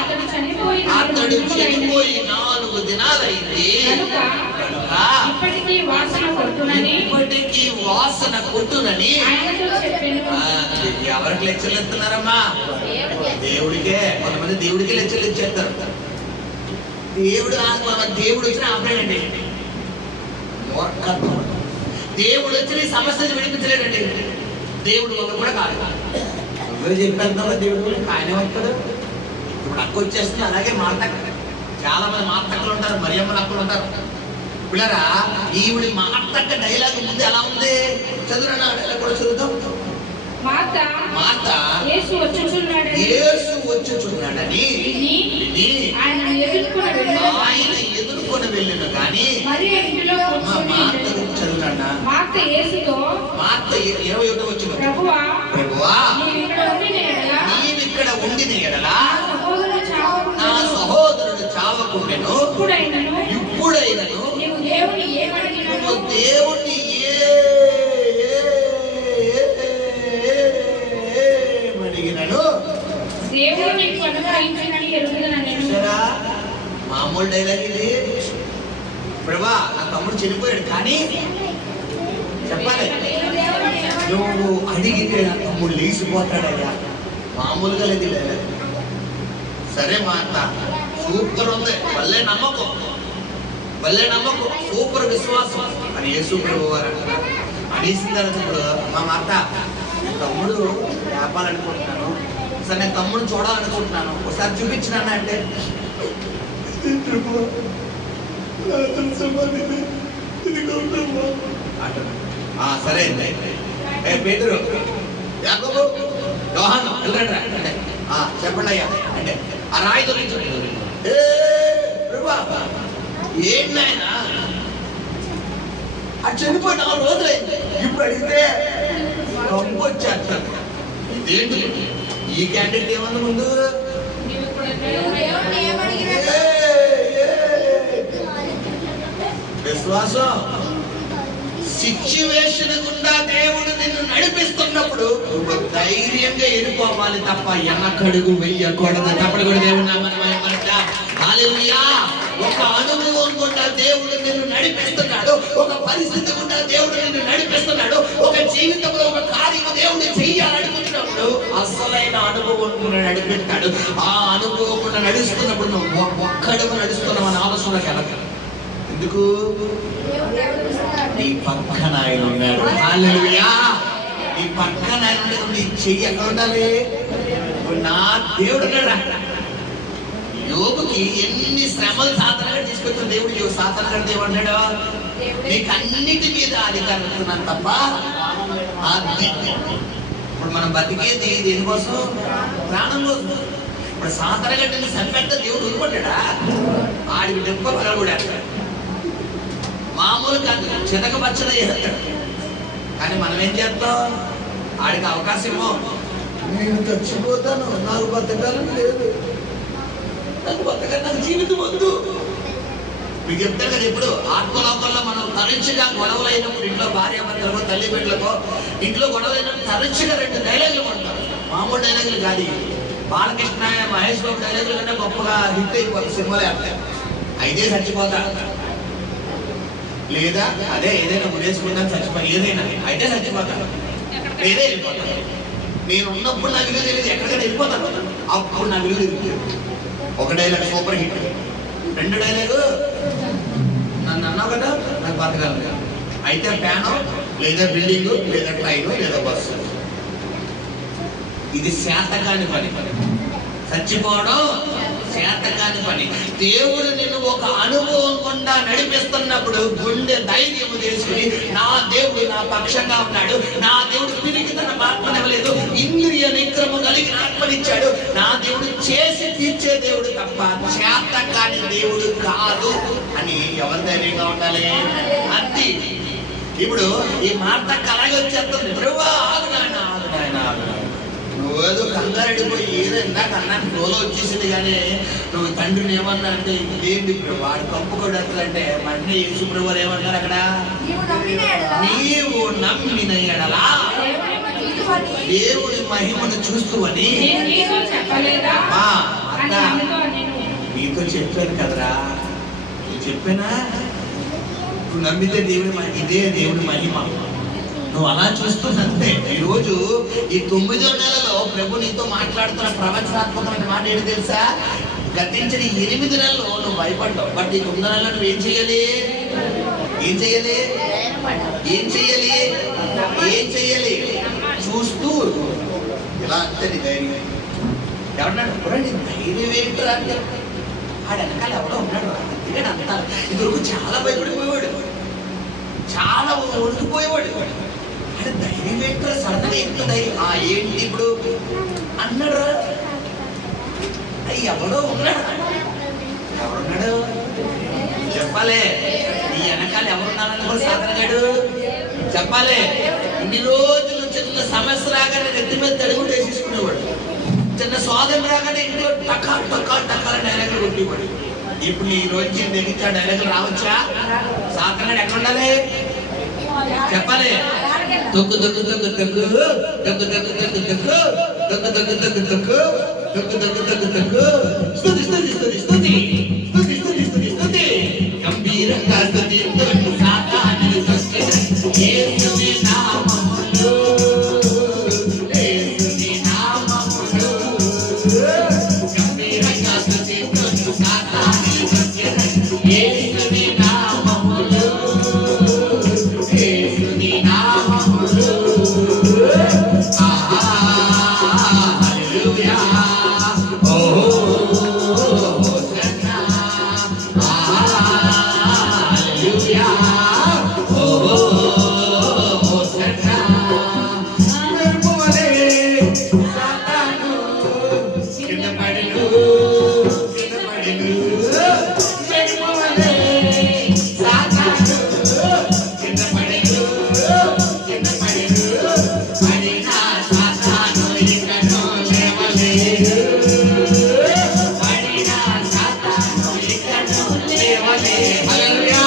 అతడు చనిపోయి 4 దినాలైంది కనుక ఇప్పటికీ వాసన కొట్టునని ఎవరికి లెక్చర్లు ఇస్తున్నారమ్మా? దేవుడికే. కొంతమంది దేవుడికే లెక్చర్లు ఇచ్చేస్తారు. దేవుడు వచ్చిన ఆపలేడండి. మూర్ఖత్వం. దేవుడు వచ్చి సమస్యను విడిపించలేడండి. దేవుడు వల్ల కూడా కాదు. ఎవరు చెప్పేద్దాం దేవుడు ఆయనే వస్తాడు. ఇప్పుడు అక్క వచ్చేస్తుంది. అలాగే చాలా మంది మాతక్కలు ఉంటారు, మరియమ్మల అక్కలు ఉంటారు. పిల్లరా ఈవిడి మాతక్క డైలాగ్ ముందు ఎలా ఉంది? చదువురా డైలాగ్ కూడా చదువుతాం. యేసు వచ్చుచున్నాడని ఆయన ఎదుర్కొని వెళ్ళిన కానీ చదువుతాడా? మార్త 21 వచ్చిన ప్రభువా నీవిక్కడ ఉండిన ఎడల నా సహోదరుడు చావకుండెను. ఇప్పుడైనను దేవుణ్ణి మామూలు డైలాగ్ ఇది. ప్రభా నా తమ్ముడు చనిపోయాడు కానీ చెప్పాలి, నువ్వు అడిగితే నా తమ్ముడు లేచిపోతాడయ్యా. మామూలుగా లేదు డైలాగ్. సరే మాట సూపర్ ఉంది, భలే నమ్మకం, సూపర్ విశ్వాసం అని యేసు ప్రభు వారు అంటున్నారు. అనేసిన తర్వాత ఇప్పుడు మా మాట తమ్ముడు లేపాలనుకుంటున్నాను, సరే నేను తమ్ముడు చూడాలనుకుంటున్నాను, ఒకసారి చూపించినాను అంటే సరే పేతురు యాకోబు యోహాను వెళ్ళండి చెప్పండి అయ్యా అంటే ఆ రాయి తొలగించండి. ఏంటైనా అది చనిపోయి 4 రోజులైంది. ఇప్పుడు అడిగితే కంపు వచ్చేస్తాను. ఇదేంటి ఈ క్యాండిడేట్ ఏమన్నా ముందు విశ్వాసం సిచ్యువేషన్ గుండా దేవుడు నిన్ను నడిపిస్తున్నప్పుడు నువ్వు ధైర్యంగా వెళ్ళిపోవాలి తప్ప వెనకడుగు వెయ్యకూడదు. తప్పుడు కూడా దేవుడు హల్లెలూయా. ఒక అనుభవం గుండా దేవుడు నిన్ను నడిపిస్తున్నాడు, ఒక పరిస్థితి గుండా దేవుడు నిన్ను నడిపిస్తున్నాడు, ఒక జీవితంలో ఒక కార్యం దేవుడు చెయ్యాలనుకుంటున్నప్పుడు అసలైన అనుభవం గుండా నడిపిస్తాడు. ఆ అనుభవం గుండా నడుస్తున్నప్పుడు నువ్వు ఒక్కడుగు నడుస్తున్నావు అని ఆలోచనలోకి వెళ్ళగలవు. ఎందుకు? నీ పక్కన ఆయన ఉన్నాడు. హల్లెలూయా. నీ పక్కన ఆయన ఉండదు. నీ చెయ్యి ఎక్కడ ఉండాలి? నా దేవుడు ఉన్నాడు. యోగుకి ఎన్ని శ్రమలు సాధనగా తీసుకొచ్చిన దేవుడు సాధనగా దేవుడు అన్నాడు, నీకు అన్నిటి మీద అధికారం ఇస్తున్నాను తప్ప. ఇప్పుడు మనం బతికేది దేనికోసం? ప్రాణం కోసం. ఇప్పుడు సాధనగడ్డని సరిపెట్ట దేవుడు ఊరుకుంటాడా? ఆడికి డెప్ప కూడా మామూలు కాదు, చితకపచ్చగా చేస్తాడు. కానీ మనం ఏం చేస్తాం? ఆడికి అవకాశమో నేను చచ్చిపోతాను, నాకు బతకాలని లేదు, నాకు బతకాలి, నాకు జీవితం వద్దు. మీకు చెప్తారు కదా, ఇప్పుడు ఆత్మలోకంలో మనం తరచుగా గొడవలు అయినప్పుడు ఇంట్లో భార్య భర్తలకో తల్లి బిడ్డలకో ఇంట్లో గొడవలు అయినప్పుడు తరచుగా 2 డైలాగులు ఉంటారు. మామూలు డైలాగులు కాదు. బాలకృష్ణ మహేష్ బాబు డైలాగులు కంటే గొప్పగా హిట్ అయిపోతుంది సినిమాలే. అంటారు అయితే చచ్చిపోతా, లేదా అదే ఏదైనా ఉద్దేశంగా చచ్చిపోయి, ఏదైనా అయితే చచ్చిపోతాను, లేదా వెళ్ళిపోతాను. నేను ఉన్నప్పుడు నా విలువ తెలియదు, ఎక్కడికైనా వెళ్ళిపోతాను, అప్పుడు నా విలువ తెలియదు. ఒక డైలాగ్ సూపర్ హిట్, రెండు డైలాగు నన్ను అన్నావు కదా నాకు బతకాలి, అయితే ఫ్యాను లేదా బిల్డింగు లేదా ట్రైను లేదా బస్సు. ఇది శాతకాని పని, చచ్చిపోవడం శాతకాని పని. దేవుడు నిన్ను ఒక అనుభవం గుండా నడిపిస్తున్నప్పుడు గుండె ధైర్యం చేసుకుని, నా దేవుడు నా పక్షంగా ఉన్నాడు, నా దేవుడు పిరికి తన ఆత్మనివ్వలేదు, ఇంద్రియ నిగ్రహము కలిగిన ఆత్మనిచ్చాడు, నా దేవుడు చేసి తీర్చే దేవుడు తప్ప శాతకాని దేవుడు కాదు అని ఎవరి ధైర్యంగా ఉండాలి? అంతే. ఇప్పుడు ఈ మాట అలాగే వచ్చేస్తుంది, ప్రభువా ఆగు నాయన, ఆగు నాయన, ఆగు నాయన. నువ్వేదో కంగారెడిపోయి ఏదో ఇందాక అన్నాక రోజు వచ్చేసింది, కానీ నువ్వు తండ్రిని ఏమన్నా అంటే ఏంటి వాడు కప్పుకోడు అంటే మళ్ళీ యేసు ప్రభువు ఏమన్నారు అక్కడ? నీవు నమ్మిన ఎడలా దేవుడి మహిమను చూస్తూవని నీతో చెప్పాను కదరా, చెప్పానా? నువ్వు నమ్మితే దేవుడి ఇదే దేవుడి మహిమ, నువ్వు అలా చూస్తున్నంతే. ఈరోజు ఈ 9వ నెలలో ప్రభు నీతో మాట్లాడుతున్న ప్రవచనాత్మకమైన మాట ఏంటి తెలుసా? గతించిన 8 నెలల్లో నువ్వు భయపడ్డావు, బట్ ఈ 9వ నెలలో నువ్వు ఏం చేయాలి? ఏం చేయాలి? ఏం చేయాలి? ఏం చేయాలి? చూస్తూ ఇలా అంతే నీ ధైర్యం. ఎవరన్నాడు నీ ధైర్యం ఏంటో అంటే ఆడ వెనకాల ఎవడో ఉన్నాడు అందుకని అంటారు. ఇదివరకు చాలా భయపడిపోయేవాడు, చాలా ఒడికిపోయేవాడు, అంటే ధైర్యం ఏంటో సడన్గా ఎంత ధైర్యం ఏంటి ఇప్పుడు అన్నాడు. ఎవడో ఉన్నాడు, ఎవరున్నాడు చెప్పాలే. నీ వెనకాల ఎవరున్నాడని కూడా సాధనగాడు చెప్పాలి. ఇన్ని రోజులు చిన్న సమస్య రాగానే నెత్తి మీద తడిగుడు వేసేసుకునేవాడు, చిన్న సోదరు రాగానే ఇంట్లో టకా టకా టకాల డైలాగులు కొట్టేవాడు. ఇప్పుడు ఈ రోజు దగ్గర డైలాగులు రావచ్చా? సాధనగాడు ఎక్కడ ఉండాలి చెప్పాలి. తొక్కు తొక్కు తొక్కు తొక్కు తొక్కు తొక్కు తొక్కు తొక్కు తొక్కు తొక్కు తొక్కు తొక్కు తొక్కు తొక్కు తొక్కు తొక్కు స్తుతి స్తుతి స్తుతి స్తుతి స్తుతి స్తుతి స్తుతి స్తుతి గంభీరంగా స్తుతించు సాతానుని స్తుతించు యేసుని నామములో, యేసుని నామములో గంభీరంగా స్తుతించు సాతానుని స్తుతించు యేసుని నామములో, యేసుని నామములో. హల్లెలూయా ఓ హోసన్నా, హల్లెలూయా ఓ హోసన్నా. మెరుపువలే సాతాను కింద పడెను, కింద పడెను. మెరుపువలే సాతాను కింద పడెను, కింద పడెను. పడిన సాతాను ఇకను లేవలేదు, పడిన సాతాను ఇకను లేవలేదు. హల్లెలూయా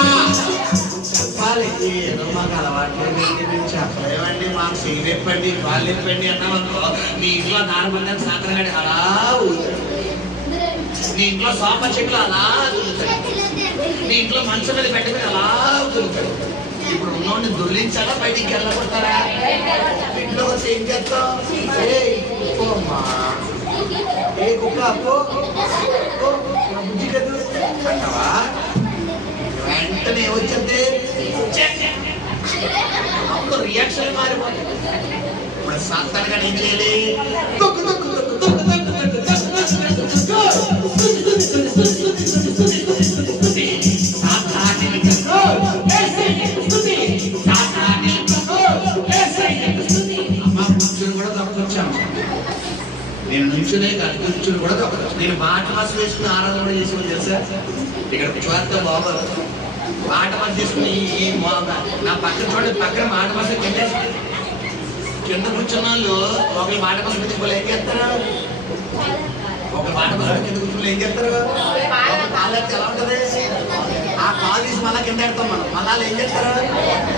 చెప్పాలి. ఏదో మాకు అలవాట్లేదు, చెప్పలేమండి, మాకు సిగరెప్పండి వాళ్ళు ఇప్పండి అన్నామనుకో, మీ ఇంట్లో నార్మల్గా సాతాను అలా ఊగుతాడు, నీ ఇంట్లో సోఫా చెట్లు అలా ఊగుతాడు, నీ ఇంట్లో మంచం మీద బెడ్ మీద అలా ఊగుతాడు. ఇప్పుడు ఉన్నోడిని దొర్లించాలా బయటికి వెళ్ళగొడతారా? ఇంట్లో వచ్చి ఏం చేస్తావు? ఏ కుక్క అప్పో బుద్ధి కదూ అంటావా? వెంటనే ఏమొచ్చింది? అప్పుడు రియాక్షన్ మారిపోతుంది. ఇప్పుడు సాతానుగా ఏం చేయాలి? తొక్కు తొక్కు తొక్కు తొక్కు తొక్కు తొక్కు నేను నుంచునే కాదు, కూర్చుని కూడా దొక్కదు. నేను మాట బస్సు వేసుకుని ఆరాధన కూడా చేసుకుని తెలుసా? ఇక్కడ చూస్తే బాబు మాట బస్సు తీసుకుని ఈ నా పక్కన చూడండి, పక్కన మాట బస్సు కింద కూర్చున్న వాళ్ళు ఒకళ్ళు మాట బస్సు పెట్టుకోవాలి ఏం చేస్తారు? ఒక మాట బస్సు కింద కూర్చుని ఏం చేస్తారు? కాలు ఎలా ఉంటుంది? ఆ కాలు తీసి మళ్ళీ కింద పెడతాం మనం, మళ్ళీ ఏం చేస్తారు?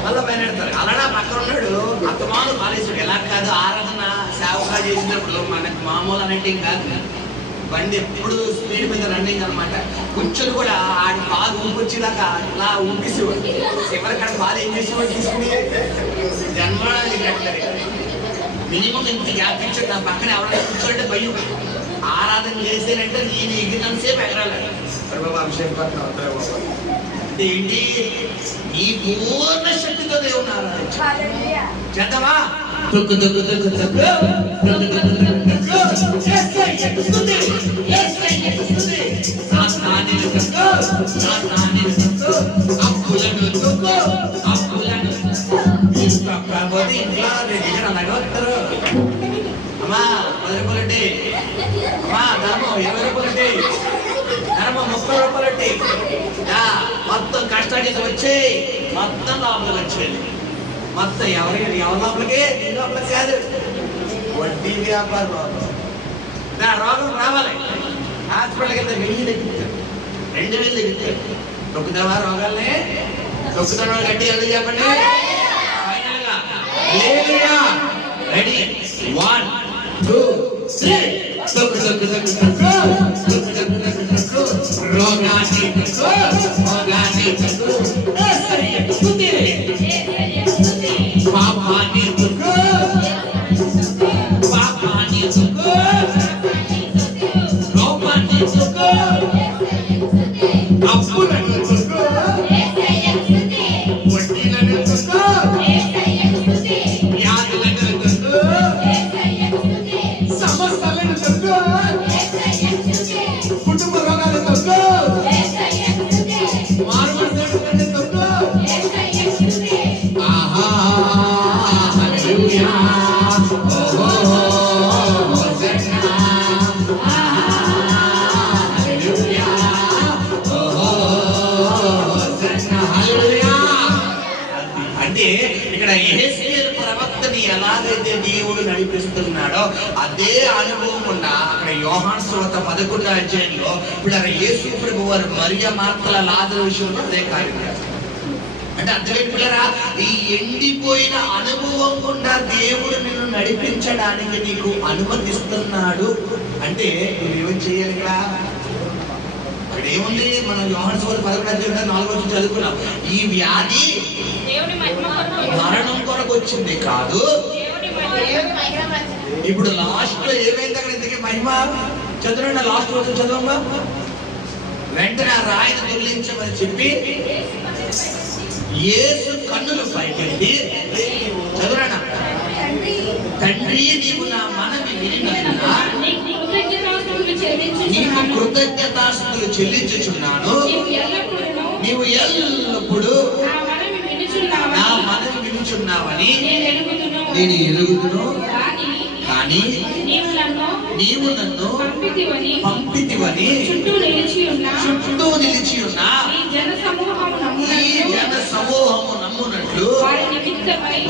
మళ్ళీ పైన పెడతారు. అలానే పక్కన ఉన్నాడు అత్తమాను కాలేజీడు. ఎలా కాదు, ఆరాధన సేవగా చేసినప్పుడు మనకి మామూలు అనేటివి కాదు, బండి ఎప్పుడు స్పీడ్ మీద రన్నింగ్ అనమాట. కూర్చొని కూడా ఆడి పాలు ఊపొచ్చేదాకా ఇలా ఊపిసేవాడు. చివరికి ఆడ పాలు ఏం చేసేవాడు? తీసుకుని జన్మడానికి మినిమం ఇంత గ్యాప్ ఇచ్చాడు. నా పక్కన ఎవరైనా కూర్చోంటే భయం. ఆరాధన చేసేనంటే నేను ఎగిరినంతసేపు ఎగరాలి. బాబా అభిషేక్ అంటే ఏంటి? ఈ పూర్ణ శక్తితో దేవుని ఆరాధించాలి. చేద్దామా? కాకపోతే ఇంట్లో దగ్గర అలాగే వస్తారు. అమ్మా 10 రూపాయలండి, అమ్మా ధర్మం 20 రూపాయలండి, ధర్మం 30 రూపాయలండి. మొత్తం కష్టానికి వచ్చి మొత్తం లోపలికి వచ్చేది. మొత్తం ఎవరి లోపలికి? నీ లోపలికి కాదు, వడ్డీ వ్యాపార రోగం. రోగం రావాలి. హాస్పిటల్కి వెళ్తే 1000 తగ్గుతారు, 2000 తగ్గుతారు. తొక్కుతావా రోగాల్ని? తొక్కుతావా? గట్టి వెళ్ళి చెప్పండి. రెడీ 1 2 3 తొక్కు తొక్కు తొక్కు తొక్కు రోగాన్ని రోగాన్ని పాపాన్ని పాపాన్ని రోగాన్ని అప్పులను వడ్డీలను కుటుంబ రోగాలు తగ్గు, మారుమూల తగ్గు. ఆహా హల్లెలూయా, ఓహో హోసన్నా, హల్లెలూయా, ఓహో హోసన్నా, హల్లెలూయా. అంటే ఇక్కడ యెహెజ్కేలు ప్రవక్తని ఎలాగైతే దేవుడు నడిపిస్తున్నాడో అదే అనుభవం ఉన్న అక్కడ యోహాను సువార్త 11వ అధ్యాయంలో ఇప్పుడు యేసు ప్రభువు వారు మరియ మార్తల లాజరు విషయంలో అదే కార్యం చేస్తారు. అంటే అర్థమేంటి పిల్లరా? ఈ ఎండిపోయిన అనుభవం గుండా దేవుడు నిన్ను నడిపించడానికి నీకు అనుమతిస్తున్నాడు. అంటే నువ్వేమేం చేయాలి? ఇక్కడ ఏముంది? మనం యోహాను సువార్త 11వ అధ్యాయం 4వ వచనం చదువుకున్నాం. ఈ వ్యాధి మరణం కొరకు వచ్చింది కాదు. ఇప్పుడు లాస్ట్ లో ఏమైంది అక్కడ? ఇంతకీ మహిమ చదువురండి. లాస్ట్ రోజు చదవమ్మా. వెంటనే ఆ రాయిని తొలగించమని చెప్పి యేసు కన్నులు పైకెత్తి చదువురా, తండ్రి నీవు నా మనవి వినినందున నీకు కృతజ్ఞతాస్తుతులు చెల్లించుచున్నాను. నీవు ఎల్లప్పుడూ నా మనవి వినుచున్నావని నేను ఎరుగుదును. కానీ నీవు నన్ను పంపితివని చుట్టూ నిలిచి ఉన్న ఈ జన సమూహము నమ్మునట్లు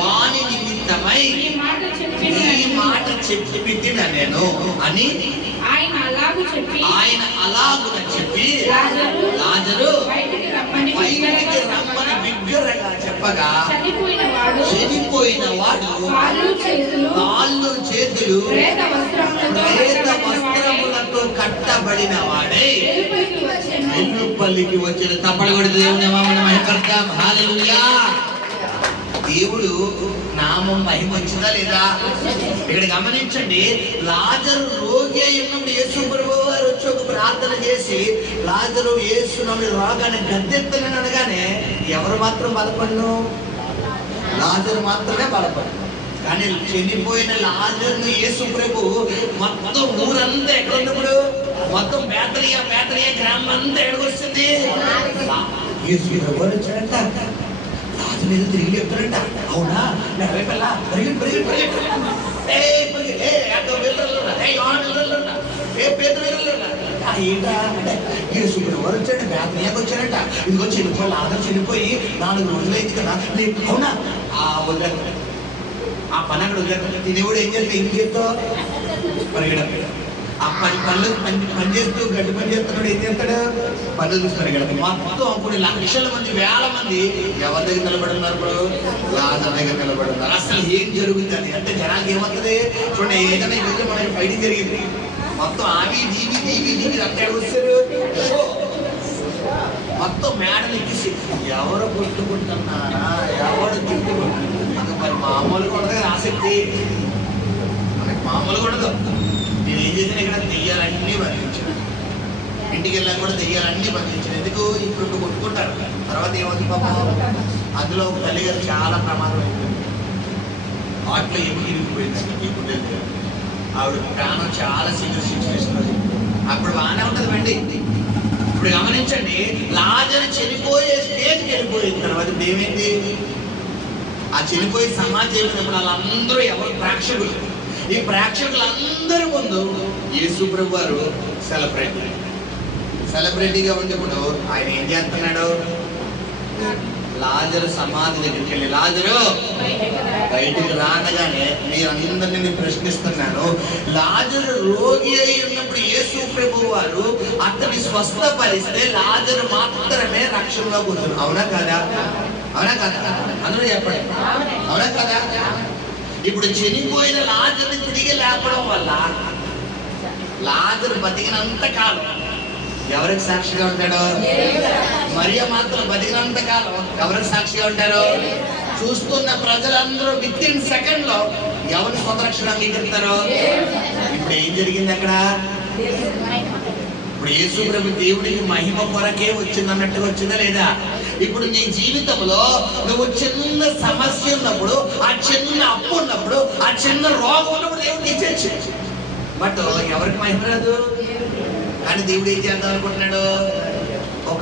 వాని నిమిత్తమై ఈ మాట చెప్పి నేను అని ఆయన అలాగున చెప్పి లాజరు బయటికి రమ్మని బిగ్గరగా చెప్పగా చనిపోయిన వాడు కాళ్ళు చేతులు ప్రేత వస్త్రములతో కట్టబడిన వాడై వెలుపలికి వచ్చిన. తప్పడు కూడా దేవుని నామమున మహిమపడతాం. హల్లెలూయా. దేవుడు నామం మహిమ వచ్చిందా లేదా? ఇక్కడ గమనించండి. లాజరు రోగి అయి ఉన్నప్పుడు యేసు ప్రభువు వారు వచ్చి ఒక ప్రార్థన చేసి లాజరు యేసు నమ్మి రోగాన్ని గద్దెత్తనని అనగానే ఎవరు మాత్రం బలపడను? లాజరు మాత్రమే బలపడు. కానీ చనిపోయిన లాజరును యేసు ప్రభు మొత్తం ఊరంతా ఎక్కడున్నప్పుడు మొత్తం బేతనియా గ్రామం అంతా ఎక్కడికొస్తుంది? యేసు ప్రభు వచ్చాడంట. రాజు మీద తిరిగి చెప్తాడంట. అవునా? వచ్చాడు బేతనియాకి వచ్చాడంట. ఇదిగో చనిపోయి లాజరు చనిపోయి 4 రోజులైంది కదా. అవునా? వదిలేదు ఆ పని అక్కడ వదిలేదు. తినేవాడు ఏం చేస్తే ఏం చేస్తావు? పరిగెడ ఆ పని చేస్తూ గడ్డి పని చేస్తున్నాడు. ఏం చేస్తాడు? పనులు చూస్తాడు. ఇక్కడ మొత్తం కొన్ని లక్షల మంది, వేల మంది ఎవరి దగ్గర నిలబడున్నారు? ఇప్పుడు లాజరు దగ్గర నిలబడున్నారు. అసలు ఏం జరుగుతుంది అంటే జనానికి ఏమవుతుంది? చూడండి, ఏదైనా ఈరోజు మనకి ఫైటింగ్ జరిగింది. మొత్తం ఆవి దీవి అంతా వస్తారు. మొత్తం మేడలు ఎక్కిసి ఎవరు కొట్టుకుంటున్నారా, ఎవరు తిట్టుకుంటున్నారు? మరి మామూలుగా ఉండదు ఆసక్తి. మామూలుగా ఉండదు. నేను ఏం చేసిన ఇక్కడ దెయ్యాలన్నీ బంధించాను, ఇంటికి వెళ్ళాక కూడా దెయ్యాలన్నీ బంధించాను. ఎందుకు ఇప్పుడు కొట్టుకుంటారు, తర్వాత ఏమవుతుంది పాపం. అందులో ఒక తల్లి గారు చాలా ప్రమాదం అయిపోయింది, వాటిలో ఏమి ఇరిగిపోయింది ఈ గుడ్డలు. ఆవిడ ప్రాణం చాలా సీరియస్ సిచ్యువేషన్. అప్పుడు బాగానే ఉంటుంది బండి. ఇప్పుడు గమనించండి, లాజరు చనిపోయే స్టేజ్కి వెళ్ళిపోయిన తర్వాత ఇప్పుడు ఏమైంది, ఆ చనిపోయే సమాజం అయినప్పుడు వాళ్ళందరూ ఎవరు ప్రేక్షకులు, ఈ ప్రేక్షకులందరి ముందు యేసు ప్రభు వారు సెలబ్రిటీగా ఉండేప్పుడు ఆయన ఏం చేస్తున్నాడు, లాజరు సమాధి దగ్గరికి వెళ్ళి, లాజరు బయటికి రానగానే మీరందరినీ నేను ప్రశ్నిస్తున్నాను, లాజరు రోగి అయి ఉన్నప్పుడు యేసు ప్రభు వారు అతన్ని స్వస్థపరిస్తే లాజరు మాత్రమే రక్షణలో కూర్చున్నారు. అవునా కదా? అవునా కదా? అందరూ చెప్పండి, అవునా కదా? ఇప్పుడు చనిపోయిన లాజరుని తిరిగి లేపడం వల్ల లాజరు బతికినంత కాలం ఎవరికి సాక్షిగా ఉంటాడో, మరియ మాత్రం బతికినంత కాలం ఎవరికి సాక్షిగా ఉంటారో చూస్తున్న ప్రజలందరూ విత్ ఇన్ సెకండ్ లో ఎవరిని స్వతరక్షణ అంగీకరిస్తారో. ఇప్పుడు ఏం జరిగింది అక్కడ, ఇప్పుడు యేసు ప్రభు దేవుడికి మహిమ కొరకే వచ్చిందన్నట్టుగా వచ్చిందా లేదా? ఇప్పుడు నీ జీవితంలో నువ్వు చిన్న సమస్య ఉన్నప్పుడు, ఆ చిన్న అప్పు ఉన్నప్పుడు, ఆ చిన్న రోగం ఉన్నప్పుడు దేవుడు తీసేచ్చు. బట్ ఎవరికి మహిమ రాదు. కానీ దేవుడు ఏం చేద్దాం అనుకుంటున్నాడు, ఒక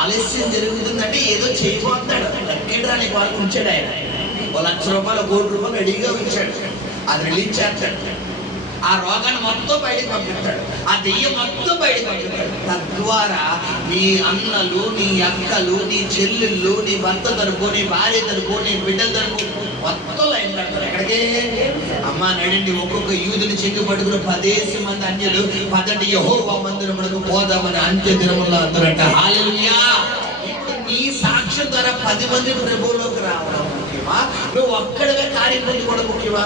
ఆలస్యం జరుగుతుందంటే ఏదో చేయబోతున్నాడు. లెక్కేయడానికి వాళ్ళకి ఉంచాడు ఆయన. 1,00,000 రూపాయలు 1,00,00,000 రూపాయలు రెడీగా ఉంచాడు. అది రిలీజ్ చేస్తాడు. ఆ రోగాన్ని మొత్తం బయటకు పంపిస్తాడు, ఆ దెయ్యం మొత్తం బయటకు పంపిస్తాడు. తద్వారా నీ అన్నలు, నీ అక్కలు, నీ చెల్లెళ్ళు, నీ భర్త తరపు, నీ భార్య తరపు, నీ బిడ్డల తరపు మొత్తం లైన్ పెడతారు. ఎక్కడికి అమ్మ నడండి, ఒక్కొక్క యూదుని చెక్కి పట్టుకుని 10 మంది అన్యులు పదండి యెహోవా మందిరమునకు పోదామని అంత్య దినముల్లో అందరంట. హల్లెలూయా. ఇప్పుడు నీ సాక్ష్యం ద్వారా 10 మంది ప్రభువులోకి రావడం ముఖ్యమా, నువ్వు ఒక్కడవే కార్యం పొందుకోవడం ముఖ్యమా?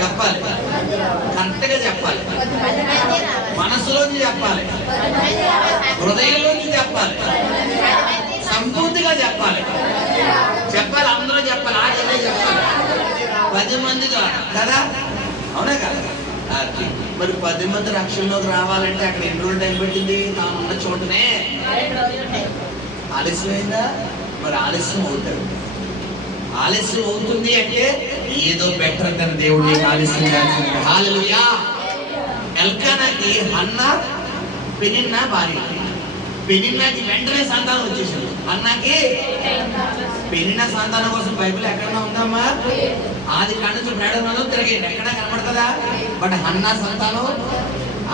చెప్పాలి, కరెక్ట్ గా చెప్పాలి, మనసులోంచి చెప్పాలి, హృదయంలోంచి చెప్పాలి, సంపూర్తిగా చెప్పాలి. చెప్పాలి, అందరూ చెప్పాలి, ఆడే చెప్పాలి 10 మంది ద్వారా కదా, అవునా కదా? మరి 10 మంది రక్షణలోకి రావాలంటే అక్కడ ఎన్ని రోజులు టైం పెట్టింది? తాను ఉన్న చోటనే ఆలస్యమైందా? మరి ఆలస్యం అవుతాడు. ఆలస్యం అవుతుంది అంటే ఏదో బెటర్ తన దేవుడిని ఆలస్యం చేస్తుంది. హల్లెలూయా. ఎల్కానాకి హన్నా పెనిన్నా భార్య. పెనిన్నాకి వెంటనే సంతానం వచ్చేసింది. హన్నాకి పెనిన్నా సంతానం కోసం బైబిల్ ఎక్కడన్నా ఉందమ్మా? ఆది కాండ నుంచి ప్రకటనలో తిరిగేది ఎక్కడ కనపడుతుందా? బట్ హన్నా సంతానం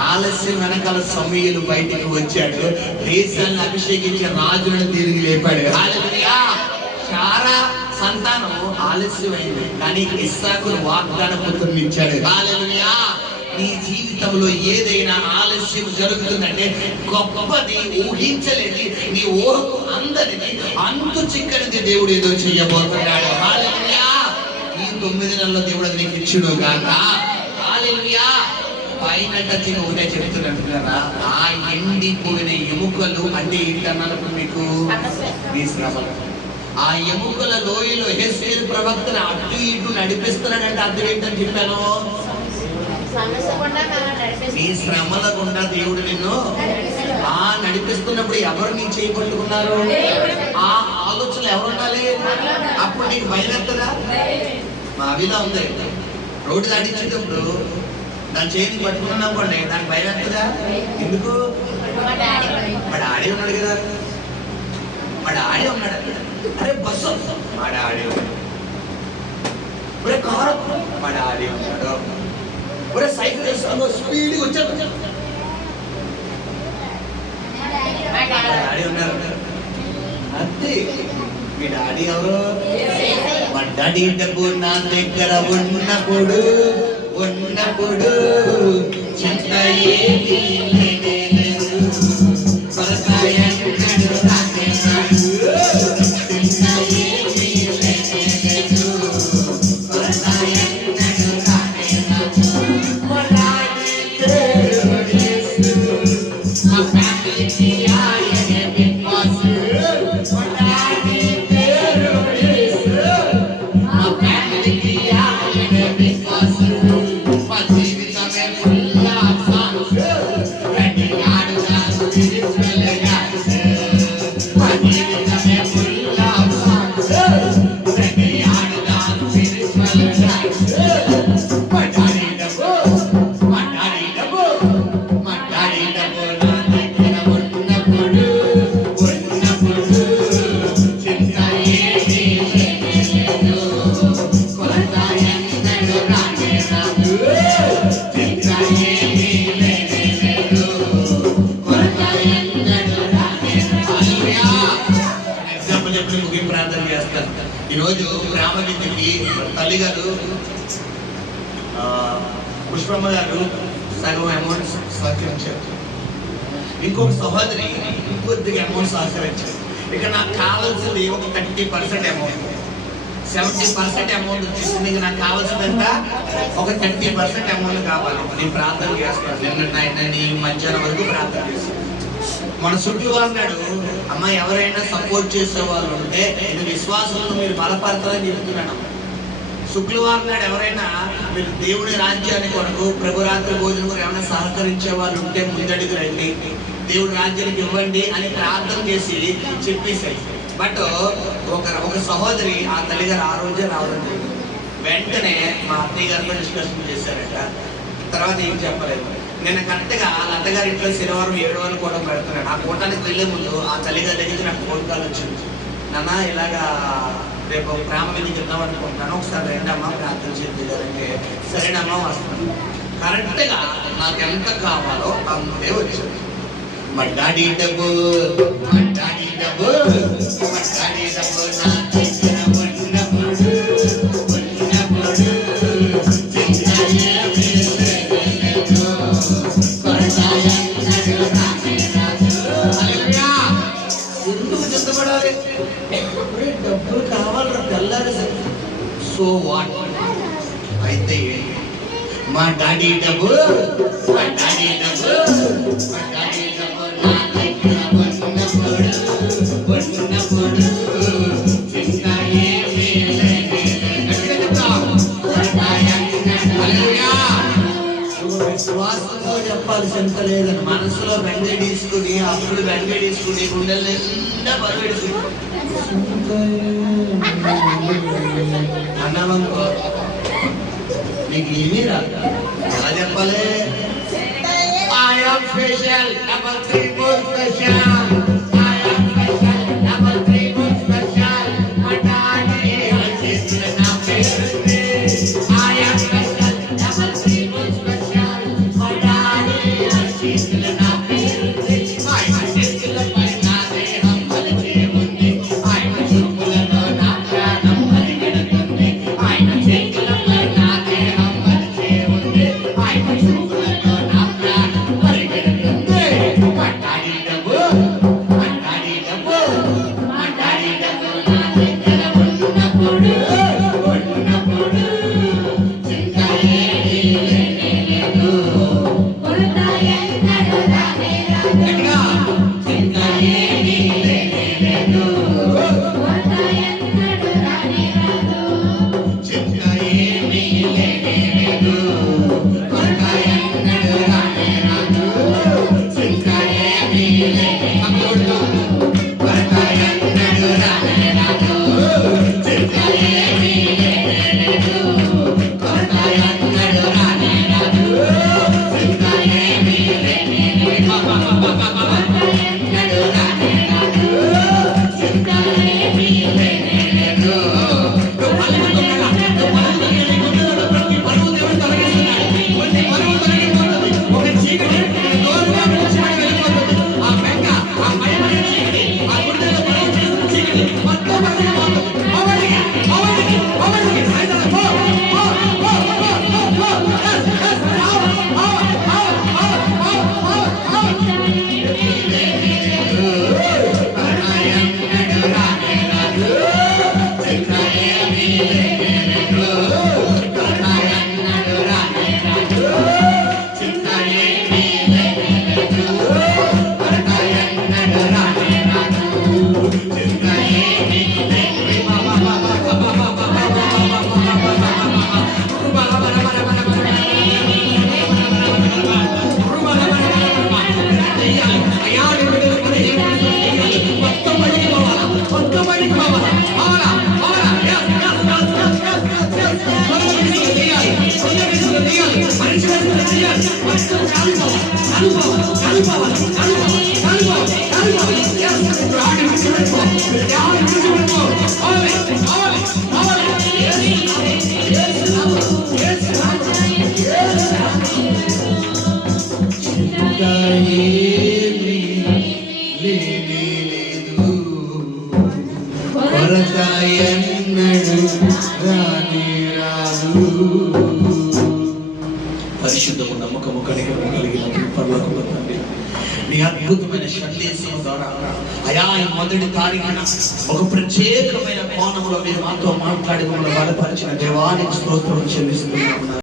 ఆలస్యం వెనకాల సమూయేలు బయటికి వచ్చాడు, దేశాన్ని అభిషేకించి రాజులను తిరిగి లేపాడు. హల్లెలూయా. శారా సంతానం ఆలస్యమైంది, కానీ ఇస్సాకును వాగ్దాన పుత్రుని ఇచ్చాడు. హల్లెలూయా. నీ జీవితంలో ఏదైనా ఆలస్యం జరుగుతుందంటే గొప్పది, ఊహించలేని, నీ ఊహకు అందరిది, అంతు చిక్కనిది దేవుడు ఏదో చెయ్యబోతున్నాడు. హల్లెలూయా. ఈ 9 నెలల్లో దేవుడు అది నీకు ఇచ్చును గాక. హల్లెలూయా. పైన టచింగ్ ఒకటే చెప్తున్నట్టున్నారా, ఆ ఎండిపోయిన ఎముకలు అంటే ఏంటన్నాను మీకు? నీ శ్రమలు. ఆ ఎముకల లోయలో యెహెజ్కేలు ప్రవక్తను అటు ఇటు నడిపిస్తున్నాడంటే అర్థం ఏంటని చెప్పాను? నీ శ్రమల గుండా దేవుడు నిన్ను నడిపిస్తున్నప్పుడు ఎవరు నీ చేయి పట్టుకున్నారు? ఆ ఆలోచనలు ఎవరు ఉండాలి? అప్పుడు నీకు భయం ఎత్తదా? మా అవిలా ఉంది, రోడ్డు దాటించేటప్పుడు దాని చేతిని పట్టుకున్నాను అనుకోండి, దానికి భయం ఎత్తదా? ఎందుకు? మా డాడీ ఉన్నాడు కదా, మా డాడీ ఉన్నాడు. అరే బస్సు మా డాడీ ఉన్నాడు, ఒరే కారు మా డాడీ ఉన్నాడు, ఒరే సైకిల్ వేసుకో స్పీడ్గా వచ్చాడు డాడీ ఉన్నారు. అంతే. మీ డాడీ ఎవరు? మా డాడీ డబ్బు నా దగ్గర ఉన్నప్పుడు చింత ఏమీ లేదు, పుష్పమ్మ గారు సగం అమౌంట్ సహకరించారు, ఇంకొక సహోదరి ఇంకొద్దిగా అమౌంట్ సహకరించారు. ఇక నాకు కావాల్సింది ఒక 30% అమౌంట్, 70% అమౌంట్ వచ్చేసింది. ఇక నాకు కావాల్సిందంట ఒక 30% అమౌంట్ కావాలి. నేను ప్రార్థన చేస్తాను, నిన్న ఈ మధ్యాహ్నం వరకు ప్రార్థన చేస్తాను. మన చుట్టూ అన్నాడు, అమ్మ ఎవరైనా సపోర్ట్ చేసే వాళ్ళు ఉంటే ఇది విశ్వాసంలో మీరు బలపడతారని చెప్తున్నాను. శుక్రవారం నాడు ఎవరైనా మీరు దేవుడి రాజ్యాన్ని కొరకు ప్రభురాత్రి భోజనం కొరకు ఏమైనా సహకరించే వాళ్ళు ఉంటే ముందడుగు రండి, దేవుడి రాజ్యానికి ఇవ్వండి అని ప్రార్థన చేసి చెప్పేశాయి. బట్ ఒక సహోదరి ఆ తల్లిగారు ఆ రోజే రావడం జరిగింది. వెంటనే మా అత్తయ్య గారితో డిస్కషన్ చేశారట. తర్వాత ఏం చెప్పలేదు. నేను కరెక్ట్గా వాళ్ళ అత్తగారి ఇంట్లో శనివారం 7 వరకు కూడా పెడుతున్నాడు. ఆ కూటానికి వెళ్ళే ముందు ఆ తల్లిగారి దగ్గరికి నాకు ఫోన్ కాల్ వచ్చింది. నాన్న ఇలాగా రేపు ప్రేమ మీదకి వెళ్దాం అనుకుంటున్నాను, ఒకసారి రండి అమ్మ ప్రార్థన చేద్దారంటే సరేనమ్మా వస్తాను. కరెక్ట్గా నాకు ఎంత కావాలో అంతే వచ్చింది. మా డాడీ డబ్బు నా ఎందుకు చింతపడాలి? డబ్బులు కావాలరా తెల్లారి. సో వాట్ అయితే మా డాడీ డబ్బు విశ్వాసంతో చెప్పాలి, చింత లేదని. మనసులో వెంగడీసుకుని అప్పుడు వెంగడీసుకుని గుండెల నిండా బరువెడుకుని అన్నామనుకో నీకు ఏమీ రాదు. ఎలా చెప్పాలి? I am special, number 3 more special. I am special, number 3 more special. My daddy is na perundi. I am special, number 3 more special. My daddy is na perundi. I am special, my daddy hammalche undi. I am chupulano na pranam parigedutundi. I am special, my daddy hammalche undi. I am chupulano na pranam parigedutundi. My daddy double na దగ్గర ఉన్నప్పుడు చింత ఏమీ లేదు. గట్టిగా చింత ఏమీ లేదు. చింత ఏమీ లేదు. కొరత ఎన్నడూ రానే రాదు. చింత ఏమీ లేదు. కొరత ఎన్నడూ రానే రాదు. చింత ఏమీ లేదు. కొరత ఎన్నడూ రానే రాదు. చింత ఏమీ లేదు. ఎన్నడూ రానే రాదు. చింత ఏమీ లేదు. నువ్వు పలుకుతున్నగా, నువ్వు పలుకుతున్న గుండెలో ప్రతి పరువు దేవుడు తొలగిస్తున్నాడు. కొన్ని పరువు తొలగిపోతుంది. ఒక చీకటి దూరంగా విడిచిపెట్టి వెళ్ళిపోతుంది. ఆ బెంగ, ఆ భయమైన చీకటి, ఆ గుండెలో పరువు చేసిన చీకటి మొత్తం తొలగిపోతుంది. అవడికి సైతం పో. కొరత ఎన్నడూ రానే రాదు. పరిశుద్ధము నమ్మకము కలిగిన పరలోకపు తండ్రి, నీ అద్భుతమైన సందేశం ద్వారా అయా ఈ 1వ తారీఖున ఒక ప్రత్యేకమైన కోణంలో మీరు మాతో మాట్లాడి మమ్మల్ని బలపరిచిన దేవానికి స్తోత్రం చెల్లిస్తున్నాము.